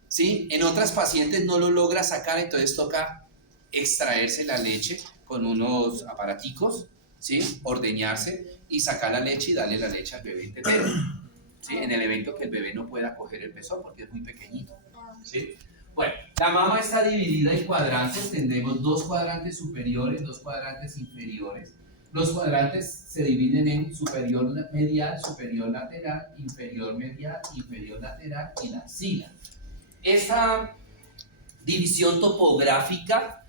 ¿sí? En otras pacientes no lo logra sacar, entonces toca extraerse la leche con unos aparaticos, ¿sí? Ordeñarse y sacar la leche y darle la leche al bebé entero, ¿sí? En el evento que el bebé no pueda coger el pezón porque es muy pequeñito, ¿sí? Bueno, la mama está dividida en cuadrantes. Tenemos 2 cuadrantes superiores, 2 cuadrantes inferiores. Los cuadrantes se dividen en superior medial, superior lateral, inferior medial, inferior lateral y la axila. Esta división topográfica,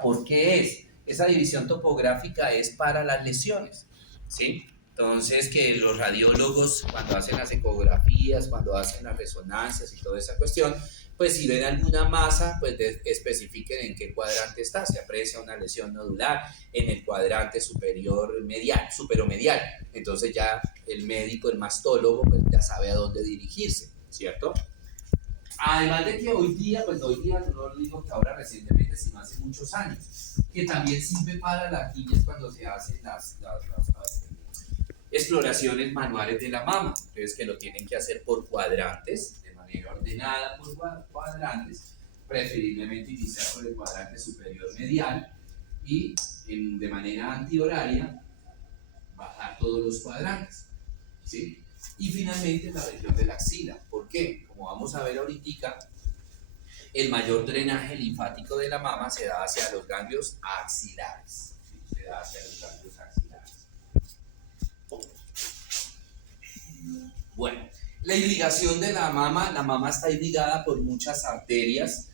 ¿por qué es? Esa división topográfica es para las lesiones, ¿sí? Entonces, que los radiólogos, cuando hacen las ecografías, cuando hacen las resonancias y toda esa cuestión, pues si ven alguna masa, pues especifiquen en qué cuadrante está. Se aprecia una lesión nodular en el cuadrante superior medial, superomedial. Entonces ya el médico, el mastólogo, pues ya sabe a dónde dirigirse, ¿cierto? Además de que hoy día, no lo digo que ahora recientemente, sino hace muchos años, que también sirve para las niñas cuando se hacen las exploraciones manuales de la mama. Entonces, que lo tienen que hacer por cuadrantes, de manera ordenada por cuadrantes, preferiblemente iniciar por el cuadrante superior medial y de manera antihoraria bajar todos los cuadrantes, ¿sí? Y finalmente la región de la axila. ¿Por qué? Como vamos a ver ahorita, el mayor drenaje linfático de la mama se da hacia los ganglios axilares, ¿sí? Se da hacia los ganglios axilares. La irrigación de la mama está irrigada por muchas arterias,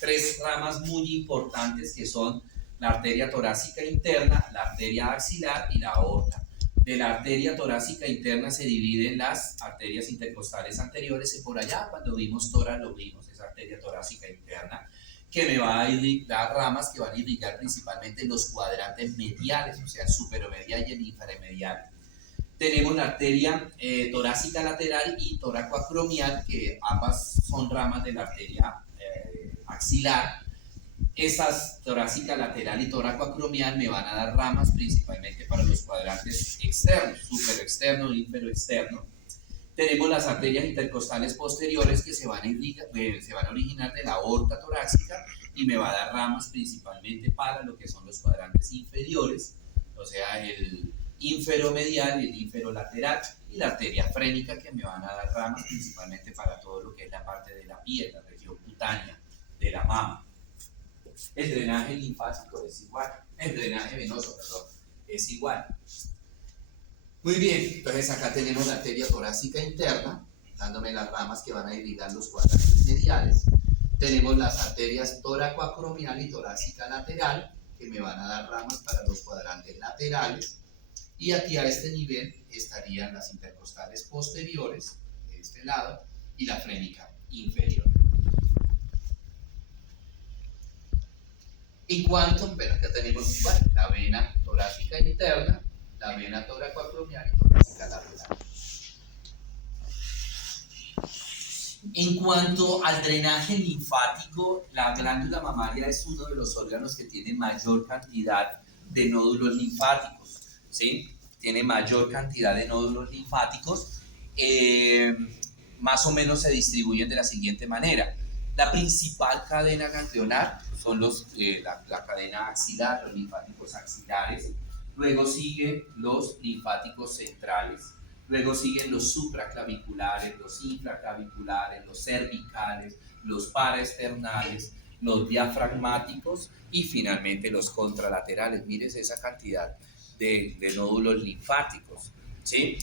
tres ramas muy importantes que son la arteria torácica interna, la arteria axilar y la aorta. De la arteria torácica interna se dividen las arterias intercostales anteriores, y por allá cuando vimos tórax lo vimos, esa arteria torácica interna, que me va a irrigar ramas que van a irrigar principalmente los cuadrantes mediales, o sea, el superomedial y el infraremedial. Tenemos la arteria torácica lateral y toracoacromial, que ambas son ramas de la arteria axilar. Esas torácica lateral y toracoacromial me van a dar ramas principalmente para los cuadrantes externos, superexterno e inferoexterno. Tenemos las arterias intercostales posteriores que se van a originar de la aorta torácica y me va a dar ramas principalmente para lo que son los cuadrantes inferiores, o sea, el inferomedial y el inferolateral, y la arteria frénica, que me van a dar ramas principalmente para todo lo que es la parte de la piel, la región cutánea de la mama. El drenaje linfático es igual, el drenaje venoso, perdón, es igual. Muy bien, entonces acá tenemos la arteria torácica interna, dándome las ramas que van a irrigar los cuadrantes mediales. Tenemos las arterias toracoacromial y torácica lateral, que me van a dar ramas para los cuadrantes laterales. Y aquí a este nivel estarían las intercostales posteriores, de este lado, y la frénica inferior. En cuanto, bueno, acá tenemos igual la vena torácica interna, la vena toracoacromial y torácica lateral. En cuanto al drenaje linfático, la glándula mamaria es uno de los órganos que tiene mayor cantidad de nódulos linfáticos, ¿sí? Tiene mayor cantidad de nódulos linfáticos, más o menos se distribuyen de la siguiente manera. La principal cadena ganglionar son la cadena axilar, los linfáticos axilares. Luego siguen los linfáticos centrales. Luego siguen los supraclaviculares, los infraclaviculares, los cervicales, los paraesternales, los diafragmáticos y finalmente los contralaterales. Mires esa cantidad de nódulos linfáticos, ¿sí?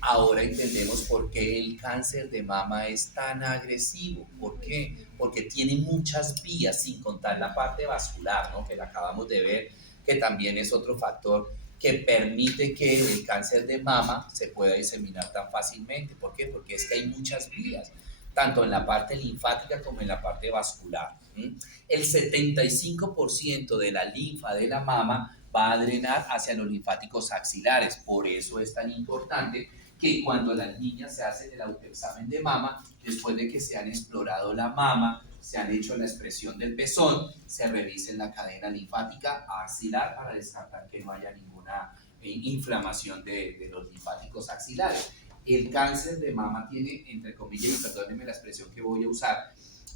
Ahora entendemos por qué el cáncer de mama es tan agresivo. ¿Por qué? Porque tiene muchas vías, sin contar la parte vascular, ¿no? Que la acabamos de ver, que también es otro factor que permite que el cáncer de mama se pueda diseminar tan fácilmente. ¿Por qué? Porque es que hay muchas vías, tanto en la parte linfática como en la parte vascular. El 75% de la linfa de la mama va a drenar hacia los linfáticos axilares. Por eso es tan importante que cuando las niñas se hacen el autoexamen de mama, después de que se han explorado la mama, se han hecho la expresión del pezón, se revise la cadena linfática axilar para descartar que no haya ninguna inflamación de los linfáticos axilares. El cáncer de mama tiene, entre comillas, y perdónenme la expresión que voy a usar,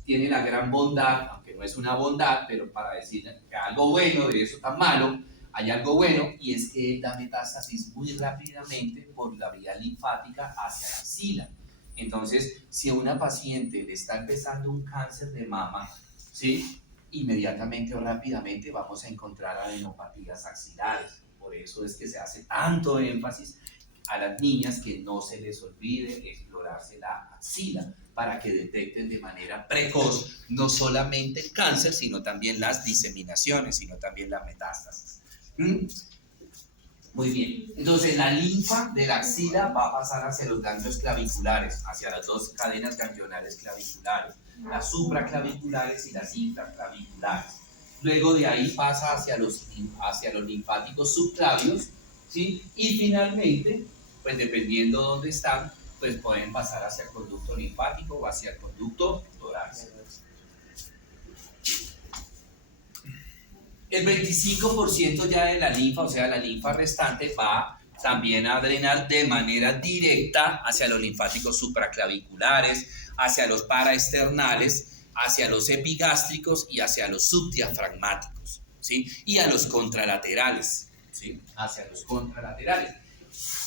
tiene la gran bondad, aunque no es una bondad, pero para decir que algo bueno de eso tan malo, hay algo bueno, y es que él da metástasis muy rápidamente por la vía linfática hacia la axila. Entonces, si a una paciente le está empezando un cáncer de mama, ¿sí? Inmediatamente o rápidamente vamos a encontrar adenopatías axilares. Por eso es que se hace tanto énfasis a las niñas que no se les olvide explorarse la axila para que detecten de manera precoz no solamente el cáncer, sino también las diseminaciones, sino también la metástasis. Muy bien, entonces la linfa de la axila va a pasar hacia los ganglios claviculares, hacia las dos cadenas ganglionares claviculares, las supraclaviculares y las infraclaviculares. Luego de ahí pasa hacia los linfáticos subclavios, ¿sí? Y finalmente, pues dependiendo de dónde están, pues pueden pasar hacia el conducto linfático o hacia el conducto torácico. El 25% ya de la linfa, o sea, la linfa restante, va también a drenar de manera directa hacia los linfáticos supraclaviculares, hacia los paraesternales, hacia los epigástricos y hacia los subdiafragmáticos, ¿sí? Y a los contralaterales, ¿sí? Hacia los contralaterales.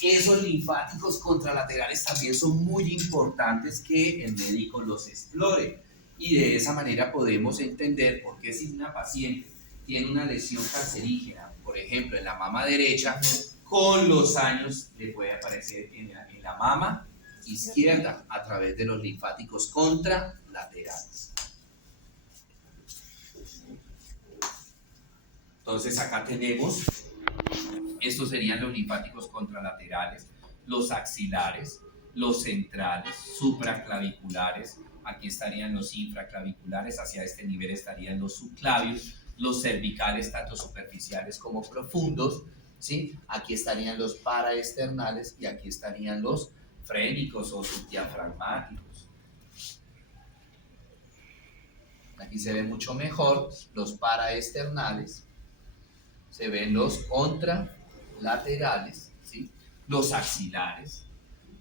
Esos linfáticos contralaterales también son muy importantes que el médico los explore, y de esa manera podemos entender por qué si una paciente tiene una lesión cancerígena, por ejemplo en la mama derecha, con los años le puede aparecer en la mama izquierda a través de los linfáticos contralaterales. Entonces acá tenemos, estos serían los linfáticos contralaterales, los axilares, los centrales, supraclaviculares, aquí estarían los infraclaviculares, hacia este nivel estarían los subclavios, los cervicales, tanto superficiales como profundos, ¿sí? Aquí estarían los paraesternales y aquí estarían los frénicos o subdiafragmáticos. Aquí se ve mucho mejor los paraesternales, se ven los contralaterales, ¿sí? Los axilares,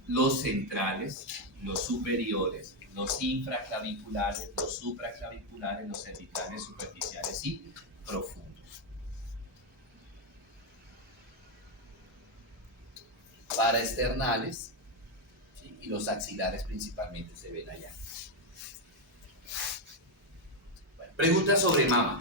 los centrales, los superiores, los infraclaviculares, los supraclaviculares, los cervicales, superficiales y profundos. Paraesternales, ¿sí? Y los axilares principalmente se ven allá. Bueno, pregunta sobre mama.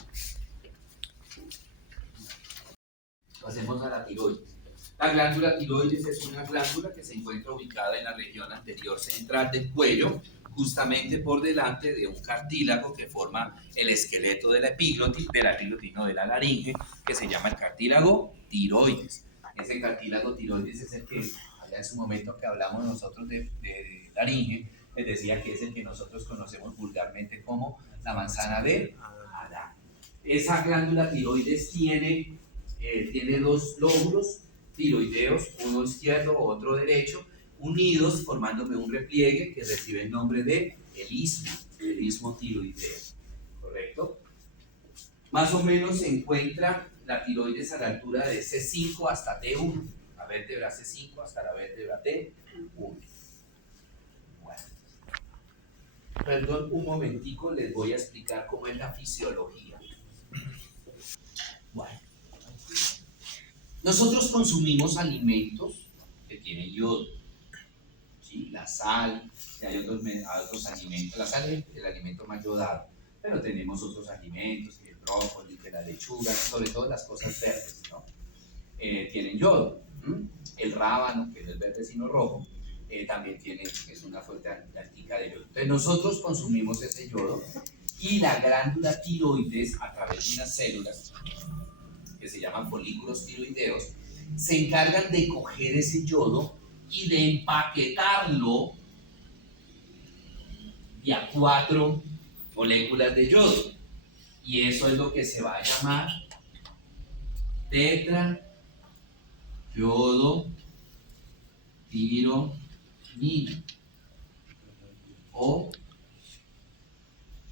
Pasemos a la tiroides. La glándula tiroides es una glándula que se encuentra ubicada en la región anterior central del cuello, justamente por delante de un cartílago que forma el esqueleto de la epiglotis, de la laringe, que se llama el cartílago tiroides. Ese cartílago tiroides es el que, allá en su momento que hablamos nosotros de laringe, les decía que es el que nosotros conocemos vulgarmente como la manzana de Adán. Esa glándula tiroides tiene dos lóbulos tiroideos, uno izquierdo, otro derecho, unidos formándome un repliegue que recibe el nombre de el istmo tiroideo, ¿correcto? Más o menos se encuentra la tiroides a la altura de C5 hasta T1, la vértebra C5 hasta la vértebra T1. Bueno, perdón, un momentico, les voy a explicar cómo es la fisiología. Bueno. Nosotros consumimos alimentos que tienen yodo, ¿sí? La sal, y hay otros alimentos, la sal es el alimento más yodado, pero tenemos otros alimentos, el brócoli, la lechuga, sobre todo las cosas verdes, ¿no? Tienen yodo. El rábano, que no es verde sino rojo, también tiene, es una fuente altica de yodo. Entonces nosotros consumimos ese yodo y la glándula tiroides, a través de unas células que se llaman folículos tiroideos, se encargan de coger ese yodo y de empaquetarlo de a 4 moléculas de yodo. Y eso es lo que se va a llamar tetrayodotironina o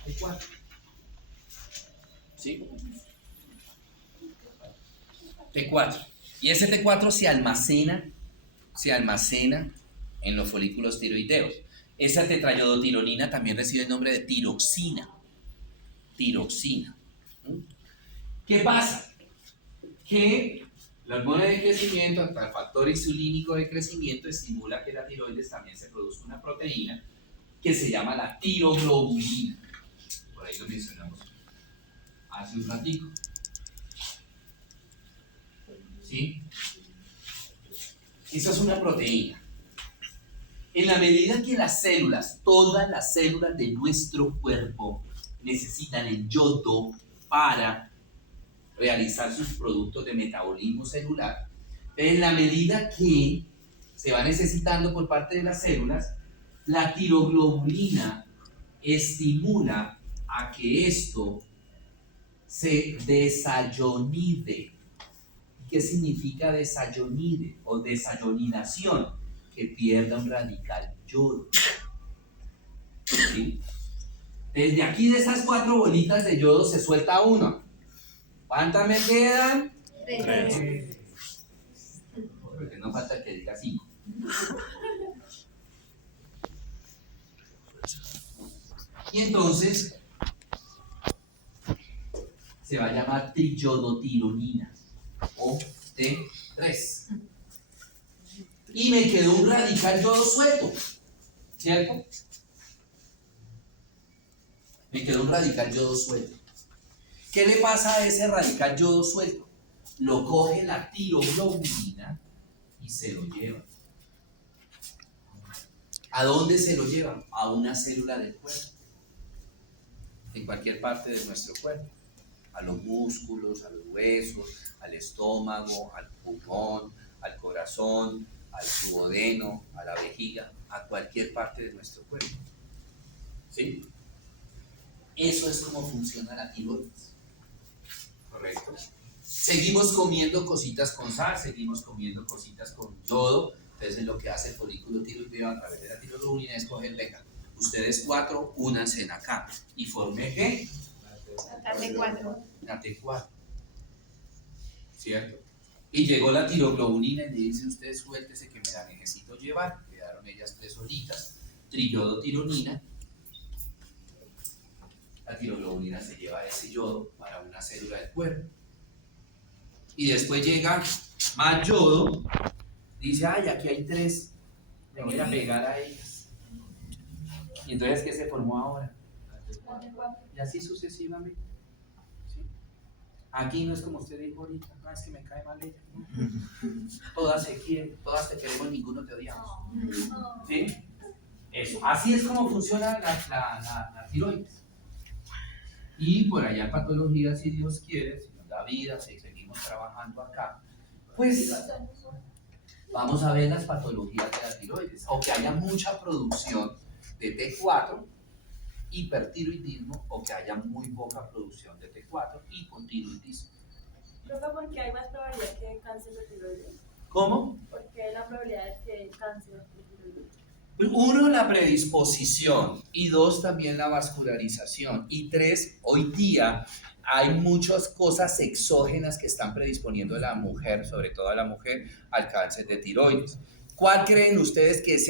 T4. ¿Sí? T4. Y ese T4 se almacena en los folículos tiroideos. Esa tetrayodotironina también recibe el nombre de tiroxina. ¿Qué pasa? Que la hormona de crecimiento, hasta el factor insulínico de crecimiento, estimula que la tiroides también se produzca una proteína que se llama la tiroglobulina. Por ahí lo mencionamos hace un ratito. ¿Sí? Esa es una proteína. En la medida que las células, todas las células de nuestro cuerpo, necesitan el yodo para realizar sus productos de metabolismo celular, en la medida que se va necesitando por parte de las células, la tiroglobulina estimula a que esto se desayonide. ¿Qué significa desayonide o desayonidación? Que pierda un radical yodo. ¿Sí? Desde aquí de estas 4 bolitas de yodo se suelta una. ¿Cuántas me quedan? 3. Porque no falta que diga 5. Y entonces se va a llamar triyodotironina o T3. Y me quedó un radical yodo suelto, ¿cierto? Me quedó un radical yodo suelto. ¿Qué le pasa a ese radical yodo suelto? Lo coge la tiroglobulina y se lo lleva. ¿A dónde se lo lleva? A una célula del cuerpo, en cualquier parte de nuestro cuerpo, a los músculos, a los huesos, al estómago, al pulmón, al corazón, al duodeno, a la vejiga, a cualquier parte de nuestro cuerpo. ¿Sí? Eso es como funciona la tiroides. ¿Correcto? Seguimos comiendo cositas con sal, seguimos comiendo cositas con yodo. Entonces, lo que hace el folículo tiroideo a través de la tiroglobulina es coger, venga, ustedes 4, únanse en acá y formen ¿qué? La T4. La T4. ¿Cierto? Y llegó la tiroglobulina y le dice, ustedes suéltese que me la necesito llevar. Quedaron ellas 3 solitas, triyodotironina. La tiroglobulina se lleva ese yodo para una célula del cuerpo. Y después llega más yodo, dice, ay, aquí hay 3, me voy a pegar a ellas. Y entonces, ¿qué se formó ahora? Y así sucesivamente. ¿Sí? Aquí no es como usted dijo ahorita, no, es que me cae mal ella. Todas se quieren, todas te queremos, ninguno te odiamos. ¿Sí? Eso. Así es como funciona la tiroides. Y por allá en patología, si Dios quiere, si nos da vida, si seguimos trabajando acá, pues vamos a ver las patologías de la tiroides, o que haya mucha producción de T4, hipertiroidismo, o que haya muy poca producción de T4, hipotiroidismo. Profe, ¿por qué hay más probabilidad que cáncer de tiroides? ¿Cómo? ¿Por qué hay la probabilidad de que cáncer de tiroides? 1, la predisposición, y 2, también la vascularización, y 3, hoy día hay muchas cosas exógenas que están predisponiendo a la mujer, sobre todo a la mujer, al cáncer de tiroides. ¿Cuál creen ustedes que es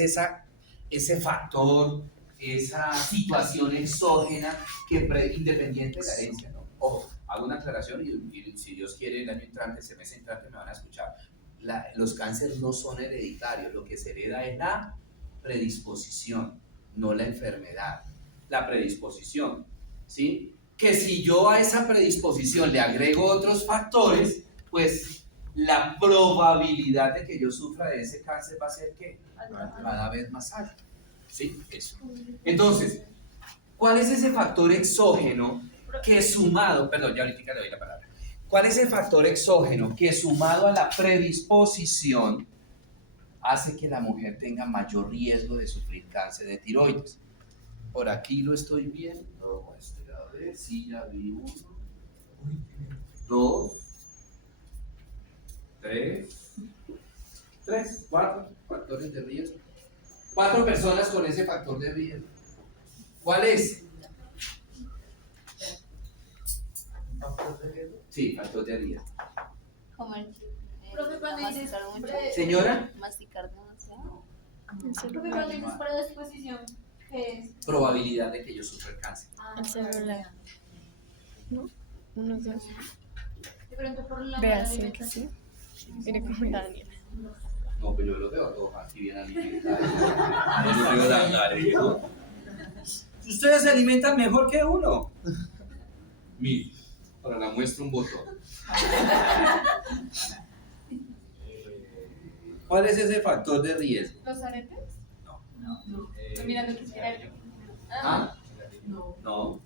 ese factor, esa situación exógena que independiente de la herencia, ¿no? Ojo, hago una aclaración y si Dios quiere el año entrante, el semestre entrante me van a escuchar. Los cánceres no son hereditarios, lo que se hereda es la predisposición, no la enfermedad. La predisposición, ¿sí? Que si yo a esa predisposición le agrego otros factores, pues la probabilidad de que yo sufra de ese cáncer va a ser ¿qué? Cada vez más alta. ¿Sí? Eso. Entonces, ¿cuál es ese factor exógeno que sumado, perdón, ya ahorita le doy la palabra. ¿Cuál es el factor exógeno que sumado a la predisposición hace que la mujer tenga mayor riesgo de sufrir cáncer de tiroides? Por aquí lo estoy viendo, a ver, sí, ya vi 1, 2, 3, 4 factores de riesgo. 4 personas con ese factor de riesgo. ¿Cuál es? Sí, factor de riesgo. Comer, Profe, cuando dices masticar mucho. Señora, Masticar demasiado. profe, cuando dices predisposición, ¿qué es? probabilidad de que yo sufra el cáncer. El celular. Uno, dos. De pronto por la Vea, mala sí, que alimentación. sí. Mire cómo era Daniel. No, pero yo lo veo todo aquí bien alimentado. Yo no veo la viejo. Ustedes se alimentan mejor que uno. Mire, para la muestra un botón. ¿Cuál es ese factor de riesgo? ¿Los aretes? No. Estoy mirando que quiera yo. ¿Ah? No.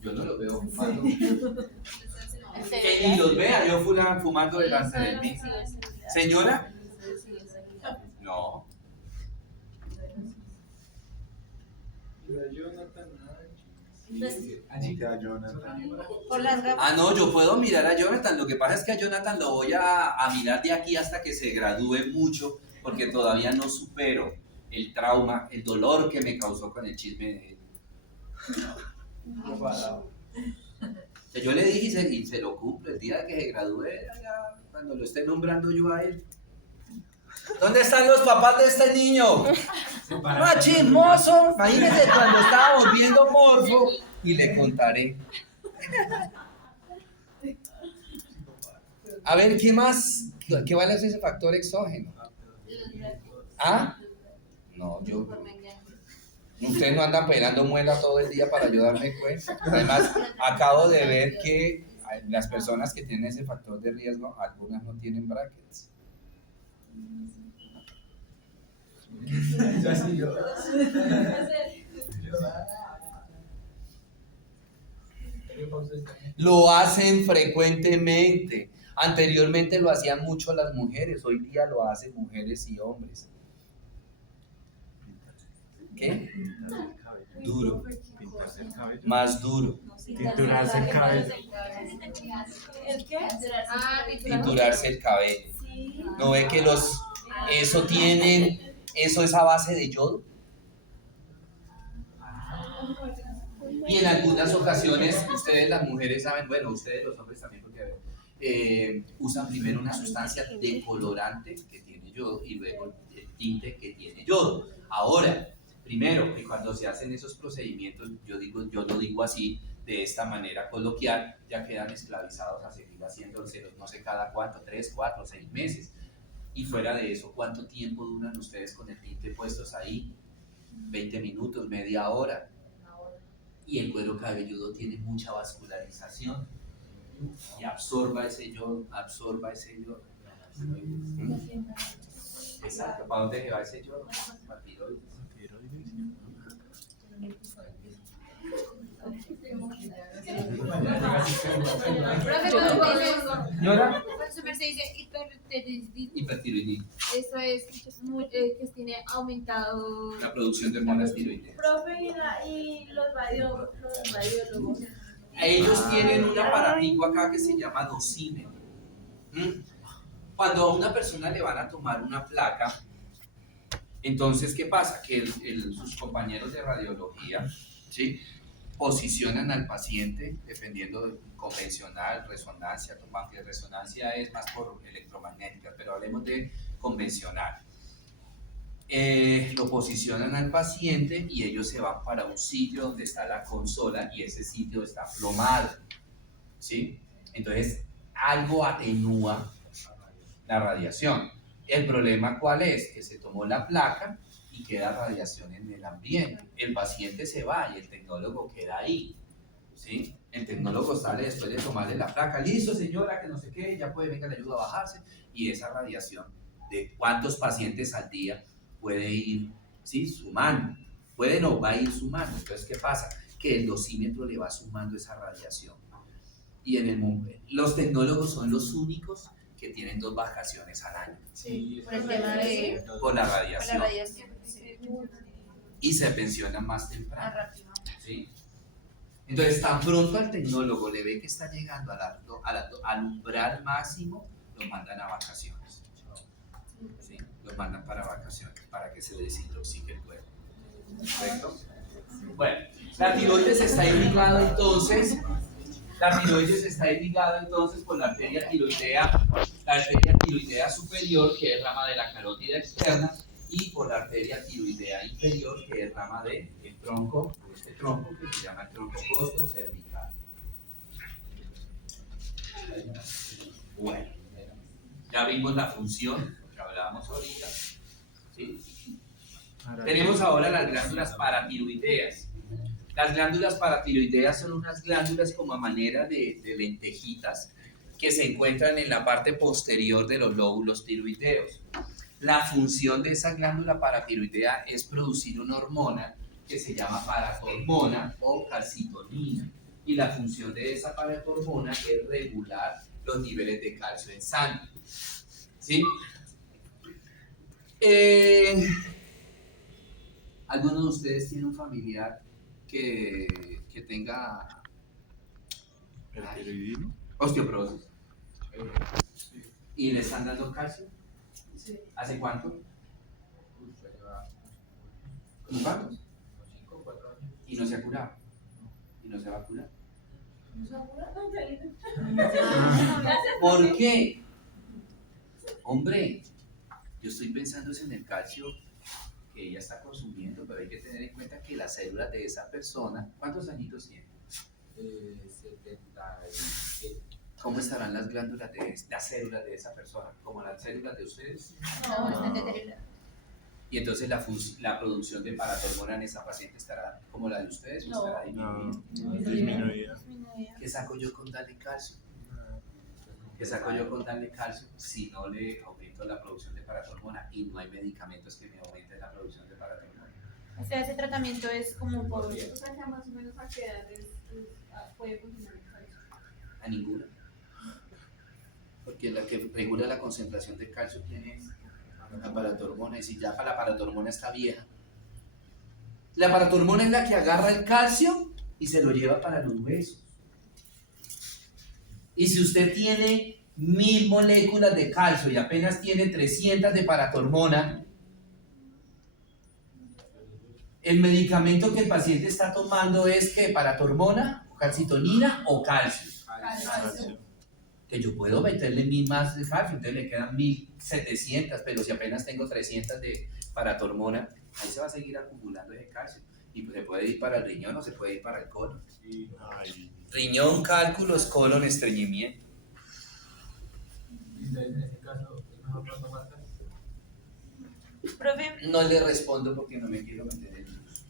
Yo no lo veo fumando. El Que ni los vea yo fumando delante de mí. Señora, no. Por las gafas. Ah, no, yo puedo mirar a Jonathan. Lo que pasa es que a Jonathan lo voy a mirar de aquí hasta que se gradúe mucho, porque todavía no supero el trauma, el dolor que me causó con el chisme de él. Que yo le dije y se lo cumple el día de que se gradúe, ya, cuando lo esté nombrando yo a él. ¿Dónde están los papás de este niño? ¡Ah, chismoso! Imagínense cuando estábamos viendo Morfo y le contaré. A ver, ¿qué más? ¿Qué vale ese factor exógeno? ¿Ah? No, yo. Ustedes no andan pelando muela todo el día para yo darme cuenta. Además, acabo de ver que las personas que tienen ese factor de riesgo, algunas no tienen brackets. Ya sí, yo. Lo hacen frecuentemente. Anteriormente lo hacían mucho las mujeres, hoy día lo hacen mujeres y hombres. ¿Qué? Duro. Pintarse el cabello. Más duro. Tinturarse el cabello. ¿El qué? Tinturarse el cabello. ¿No ve que eso es a base de yodo? Y en algunas ocasiones, ustedes las mujeres saben, bueno, ustedes los hombres también, porque usan primero una sustancia decolorante que tiene yodo y luego el tinte que tiene yodo. Ahora, primero, que cuando se hacen esos procedimientos, yo lo digo así, de esta manera coloquial, ya quedan esclavizados a seguir haciéndoselos no sé cada cuánto, 3, 4, 6 meses. Y fuera de eso, ¿cuánto tiempo duran ustedes con el tinte puestos ahí? 20 minutos, media hora. Y el cuero cabelludo tiene mucha vascularización y absorba ese yodo. Exacto, ¿para dónde se va ese yodo? Para tiroides. ¿Llora? Se dice hipertiroidismo. Hipertiroidismo, Eso es que tiene aumentado. la producción de hormonas tiroideas. Profe, y los radiólogos. Ellos tienen un aparatico acá que se llama dosímetro. Cuando a una persona le van a tomar una placa, entonces, ¿qué pasa? Que sus compañeros de radiología, ¿sí?, posicionan al paciente dependiendo de convencional, resonancia, aunque resonancia es más por electromagnética, pero hablemos de convencional. Lo posicionan al paciente y ellos se van para un sitio donde está la consola y ese sitio está plomado, ¿sí? Entonces, algo atenúa la radiación. El problema, ¿cuál es? Que se tomó la placa y queda radiación en el ambiente. El paciente se va y el tecnólogo queda ahí, ¿sí? El tecnólogo sale después de tomarle la placa, listo señora, que no sé qué, ya puede, venga, le ayuda a bajarse, y esa radiación, ¿de cuántos pacientes al día puede ir, sí, sumando? Puede no, va a ir sumando. Entonces, ¿qué pasa? Que el dosímetro le va sumando esa radiación. Y en el mundo, los tecnólogos son los únicos que tienen 2 vacaciones al año. Sí, por el tema de. Por la Por la radiación. radiación. Y se pensionan más temprano. Más rápido. ¿Sí? Entonces, tan pronto al tecnólogo le ve que está llegando al umbral máximo, lo mandan a vacaciones. ¿Sí? Los mandan para vacaciones, para que se desintoxique el cuerpo. ¿Correcto? Bueno, la tiroides está irrigada entonces. La tiroides está irrigada entonces por la arteria tiroidea superior, que es rama de la carótida externa, y por la arteria tiroidea inferior, que es rama del tronco, de este tronco que se llama el tronco costo-cervical. Bueno, ya vimos la función que hablábamos ahorita, ¿sí? Tenemos ahora las glándulas paratiroideas. Las glándulas paratiroideas son unas glándulas como a manera de lentejitas que se encuentran en la parte posterior de los lóbulos tiroideos. La función de esa glándula paratiroidea es producir una hormona que se llama paratormona o calcitonina. Y la función de esa paratormona es regular los niveles de calcio en sangre. ¿Sí? ¿Alguno de ustedes tiene un familiar que tenga osteoporosis? ¿Y le están dando calcio? ¿Hace cuánto? ¿Cómo cuántos? 5 o 4 años. ¿Y no se ha curado? ¿Y no se va a curar? ¿Por qué? Hombre, yo estoy pensando en el calcio que ella está consumiendo, pero hay que tener en cuenta que las células de esa persona, ¿cuántos añitos tiene? 77. ¿Cómo estarán las glándulas las células de esa persona? ¿Como las células de ustedes? No, están deterioradas. Y entonces la producción de paratormona en esa paciente estará como la de ustedes, ¿o estará disminuida? Disminuida. ¿Qué saco yo con darle calcio? ¿Qué saco yo con darle calcio si no le aumento la producción de paratormona y no hay medicamentos que me aumenten la producción de paratormona? O sea, ese tratamiento es como por... O sea, que más o menos a qué edad puede funcionar el calcio. A ninguna. Porque la que regula la concentración de calcio tiene la paratormona, y si ya la paratormona está vieja. La paratormona es la que agarra el calcio y se lo lleva para los huesos. Y si usted tiene 1000 moléculas de calcio y apenas tiene 300 de paratormona, el medicamento que el paciente está tomando es que paratormona, calcitonina o calcio. Que yo puedo meterle 1000 más de calcio, entonces le quedan 1700, pero si apenas tengo 300 de paratormona, ahí se va a seguir acumulando ese calcio. Y se puede ir para el riñón o se puede ir para el colon. Riñón, cálculos, colon, estreñimiento. En ese caso, ¿es mejor no tomar calcio? Profe, No le respondo porque no me quiero meter en luz.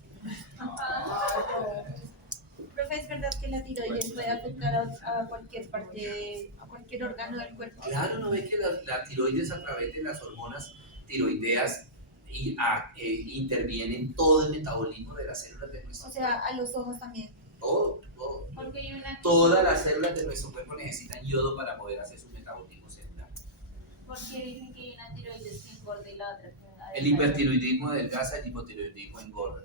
profe, ¿es verdad que la tiroides puede afectar a cualquier parte, a cualquier órgano del cuerpo? Claro, ¿no ve que la tiroides a través de las hormonas tiroideas interviene en todo el metabolismo de las células de nuestro O sea, a los ojos también. cuerpo? Todo. Porque hay una... Todas las células de nuestro cuerpo necesitan yodo para poder hacer su metabolismo celular. Porque dicen que hay una tiroides que engorda y la otra que El hipertiroidismo adelgaza, el hipotiroidismo engorda.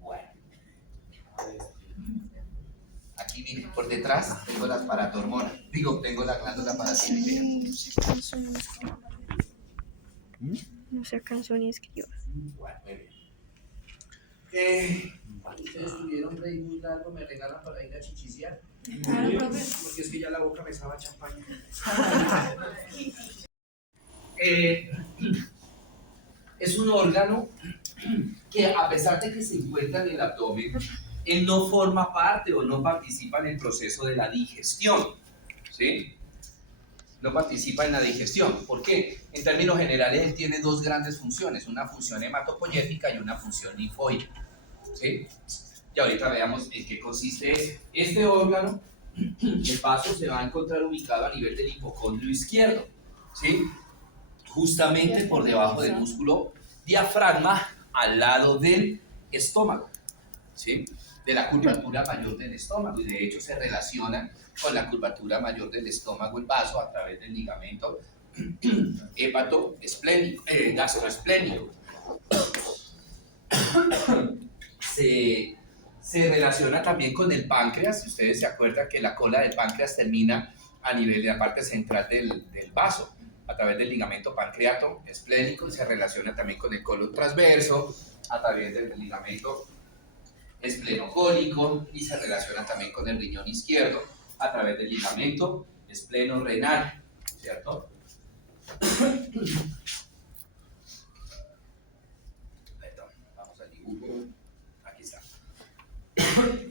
Bueno. Aquí miren, por detrás tengo las paratormonas. Tengo la glándula paratiroidea. No se alcanzó ni a escribir. Bueno, muy bien. Ustedes tuvieron break muy largo, me regalan para ir a chichiciar. Claro, profe. Porque es que ya la boca me estaba champaña. Es un órgano que, a pesar de que se encuentra en el abdomen, él no forma parte o no participa en el proceso de la digestión. ¿Sí? No participa en la digestión. ¿Por qué? En términos generales, él tiene dos grandes funciones, una función hematopoyética y una función linfóide. ¿Sí? Y ahorita veamos en qué consiste eso. Este órgano, el vaso, se va a encontrar ubicado a nivel del hipocondrio izquierdo. ¿Sí? Justamente por debajo del músculo diafragma, al lado del estómago. ¿Sí? De la curvatura mayor del estómago, y de hecho se relaciona con la curvatura mayor del estómago el vaso a través del ligamento gastroesplénico. Se relaciona también con el páncreas. Si ustedes se acuerdan que la cola del páncreas termina a nivel de la parte central del vaso, a través del ligamento pancreato esplénico, y se relaciona también con el colon transverso a través del ligamento esplenocólico, y se relaciona también con el riñón izquierdo a través del ligamento espleno-renal, ¿cierto? Vamos al dibujo. Aquí está.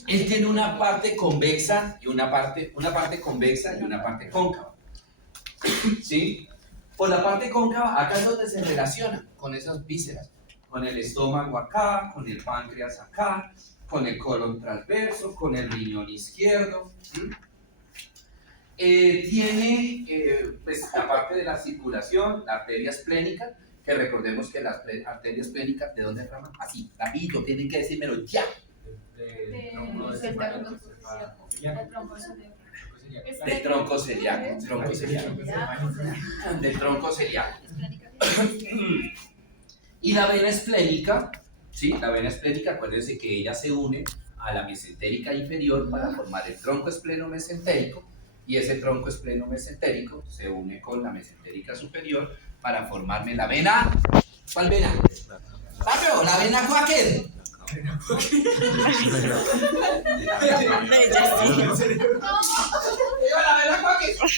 Él tiene una parte convexa y una parte convexa y una parte cóncava. ¿Sí? Por la parte cóncava, acá es donde se relaciona con esas vísceras, con el estómago acá, con el páncreas acá, con el colon transverso, con el riñón izquierdo. ¿Sí? Tiene pues, la parte de la circulación, la arteria esplénica, que recordemos que las arterias esplénicas, ¿de dónde raman? Así, rapidito, tienen que decírmelo ya. Del tronco celíaco, del tronco celíaco. Y la vena esplénica, ¿sí? La vena esplénica, acuérdense que ella se une a la mesentérica inferior para formar el tronco espleno-mesentérico, y ese tronco espleno-mesentérico se une con la mesentérica superior para formarme la vena. ¿Cuál vena? ¡Pablo! ¡La vena Quaker! ¡La vena Quaker!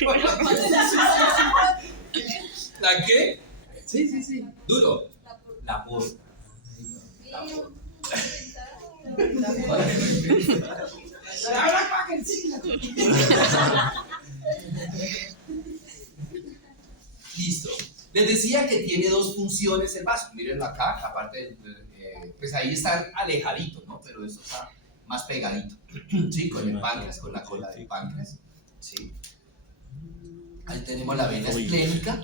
¿La qué? Sí. Duro. La porta. Listo. Les decía que tiene dos funciones el vaso. Mírenlo acá, aparte, pues ahí está alejadito, ¿no? Pero eso está más pegadito. Sí, con el páncreas, con la cola del páncreas. ¿sí? Ahí tenemos la vena esplénica,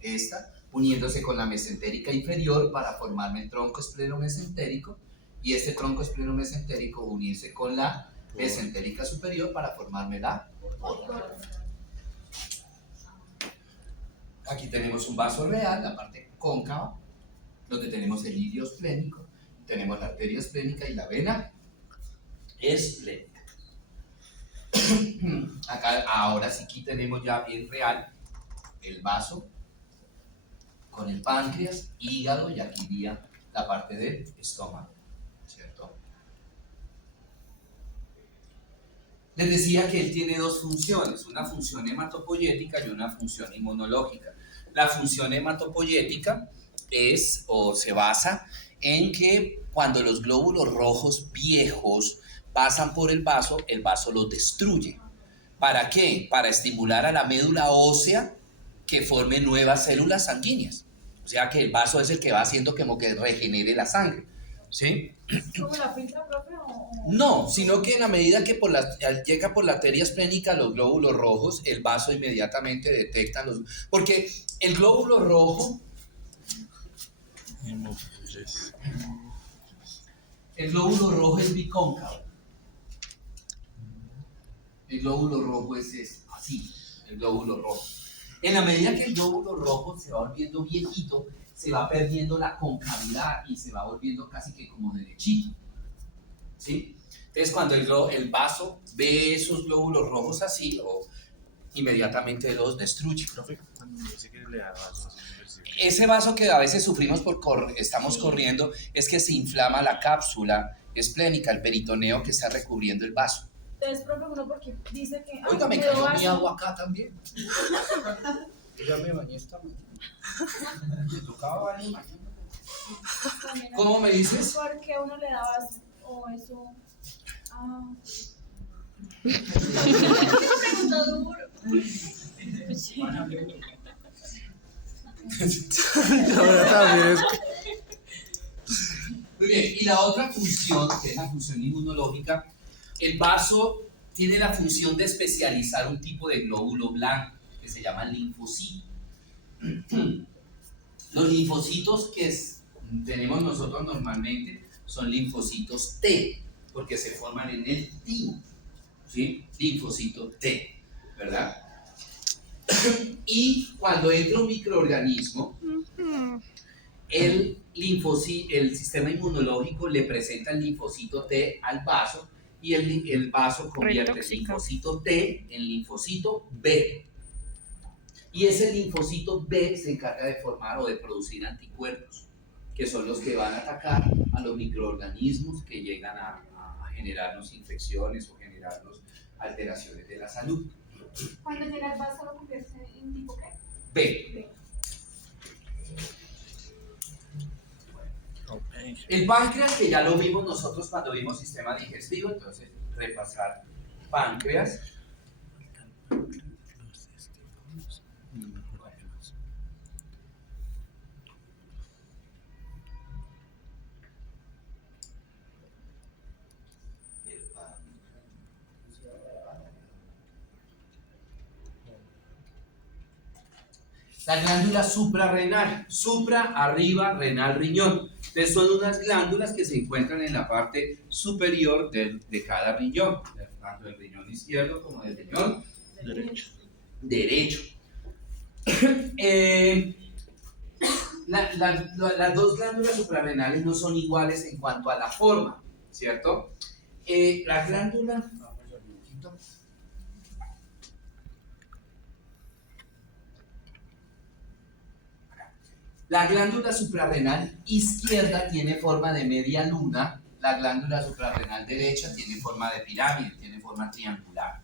esta, uniéndose con la mesentérica inferior para formarme el tronco espleno-mesentérico, y este tronco espleno-mesentérico unirse con la mesentérica superior para formarme la aorta. Aquí tenemos un vaso real, la parte cóncava, donde tenemos el ilio esplénico, tenemos la arteria esplénica y la vena esplénica. Acá, ahora sí aquí tenemos ya bien real el vaso con el páncreas, hígado, y aquí iría la parte del estómago, ¿cierto? Les decía que él tiene dos funciones, una función hematopoyética y una función inmunológica. La función hematopoyética es, o se basa en que cuando los glóbulos rojos viejos pasan por el vaso los destruye. ¿Para qué? Para estimular a la médula ósea que forme nuevas células sanguíneas. O sea que el vaso es el que va haciendo como que regenere la sangre, ¿sí? ¿Cómo la filtra, profe? O... No, sino que en la medida que llega por la arteria esplénica los glóbulos rojos, el vaso inmediatamente detecta porque el glóbulo rojo... El glóbulo rojo es bicóncavo. El glóbulo rojo es así, el glóbulo rojo. En la medida que el glóbulo rojo se va volviendo viejito, se va perdiendo la concavidad y se va volviendo casi que como derechito, ¿sí? Entonces cuando el vaso ve esos glóbulos rojos así, inmediatamente los destruye. Profe, cuando me dice que le da vaso, ese vaso que a veces sufrimos estamos corriendo, es que se inflama la cápsula esplénica, el peritoneo que está recubriendo el vaso. Entonces, profe, uno porque dice que... Oiga, me cayó mi agua acá también. Ya me bañé esta mañana. Me tocaba bañar mañana. ¿Cómo me dices? ¿Por qué uno le da vaso? O eso... Ah... Pregunta duro. ahora también es Muy bien, y la otra función, que es la función inmunológica, el vaso tiene la función de especializar un tipo de glóbulo blanco que se llama linfocito. Los linfocitos que tenemos nosotros normalmente son linfocitos T, porque se forman en el timo, ¿sí? Linfocito T, ¿verdad? Y cuando entra un microorganismo, el sistema inmunológico le presenta el linfocito T al vaso y el vaso convierte el linfocito T en linfocito B. Y ese linfocito B se encarga de formar o de producir anticuerpos, que son los que van a atacar a los microorganismos que llegan a generarnos infecciones o generarnos alteraciones de la salud. Cuando llega el vaso lo convierte en tipo qué? B. El páncreas, que ya lo vimos nosotros cuando vimos sistema digestivo, entonces repasar páncreas. La glándula suprarrenal, arriba, renal, riñón. Entonces son unas glándulas que se encuentran en la parte superior de cada riñón, tanto del riñón izquierdo como del riñón derecho. Las dos glándulas suprarrenales no son iguales en cuanto a la forma, ¿cierto? La glándula... La glándula suprarrenal izquierda tiene forma de media luna, la glándula suprarrenal derecha tiene forma de pirámide, tiene forma triangular.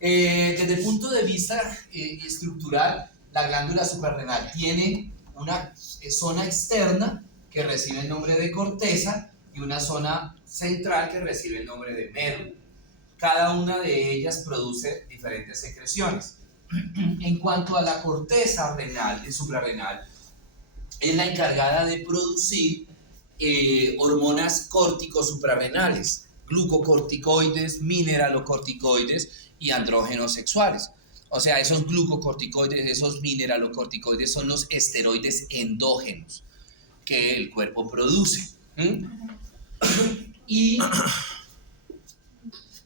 Desde el punto de vista estructural, la glándula suprarrenal tiene una zona externa que recibe el nombre de corteza y una zona central que recibe el nombre de médula. Cada una de ellas produce diferentes secreciones. En cuanto a la corteza renal, suprarrenal, es la encargada de producir hormonas córtico suprarrenales, glucocorticoides, mineralocorticoides y andrógenos sexuales. O sea, esos glucocorticoides, esos mineralocorticoides son los esteroides endógenos que el cuerpo produce. Y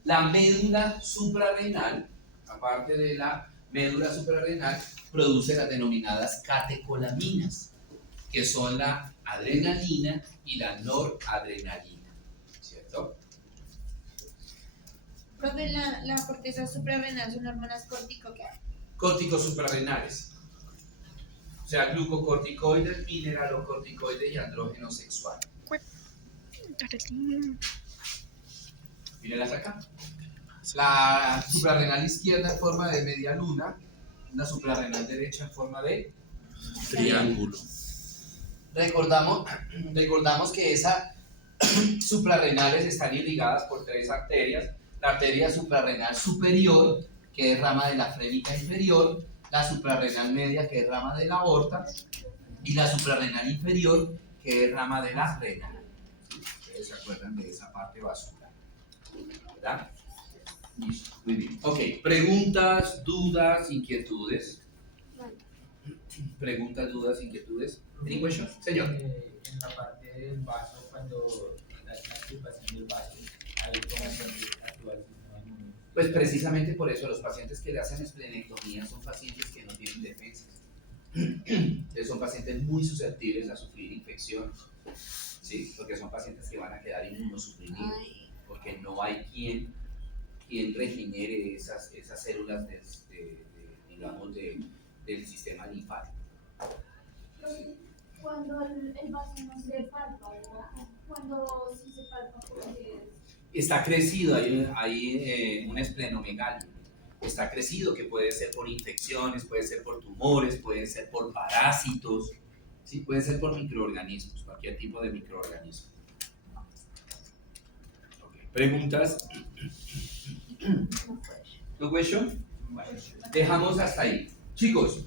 la médula suprarrenal, aparte de la médula suprarrenal, produce las denominadas catecolaminas, que son la adrenalina y la noradrenalina, ¿cierto? Profe, la corteza suprarrenal son hormonas Córticos suprarrenales, o sea, glucocorticoides, mineralocorticoides y andrógeno sexual. Mírenlas acá. La suprarrenal izquierda en forma de media luna, la suprarrenal derecha en forma de Triángulo. Recordamos que esas suprarrenales están irrigadas por 3 arterias. La arteria suprarrenal superior, que es rama de la frénica inferior, la suprarrenal media, que es rama de la aorta, y la suprarrenal inferior, que es rama de la renal. Ustedes se acuerdan de esa parte vascular, ¿verdad? Listo, muy bien. Ok, preguntas, dudas, inquietudes. Preguntas, dudas, inquietudes. Any questions? Señor. En la parte del vaso, cuando la extirpación del vaso, ahí cómo se actúa el sistema inmune. Pues precisamente por eso los pacientes que le hacen esplenectomía son pacientes que no tienen defensas. Entonces son pacientes muy susceptibles a sufrir infección, ¿sí? Porque son pacientes que van a quedar inmunosuprimidos, porque no hay quien regenere esas células digamos, del sistema linfático. Cuando el vaso no se palpa, ¿verdad? Cuando sí se palpa, porque Está crecido, hay un esplenomegalia. Está crecido, que puede ser por infecciones, puede ser por tumores, puede ser por parásitos, ¿sí? Puede ser por microorganismos, cualquier tipo de microorganismo. Okay. ¿Preguntas? ¿No question? Bueno, dejamos hasta ahí. Chicos,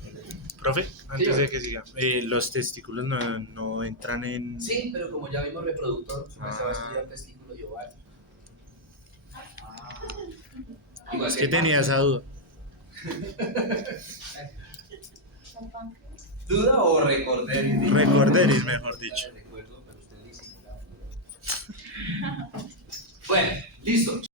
Profe, antes Señor. de que siga, los testículos no entran en... sí, pero como ya vimos reproductor, se va a estudiar testículo y ovario. Igual Es que tenía esa duda. ¿Duda o recordar? Recorderis, mejor dicho. Recuerdo, pero usted disimulaba. Bueno, listo.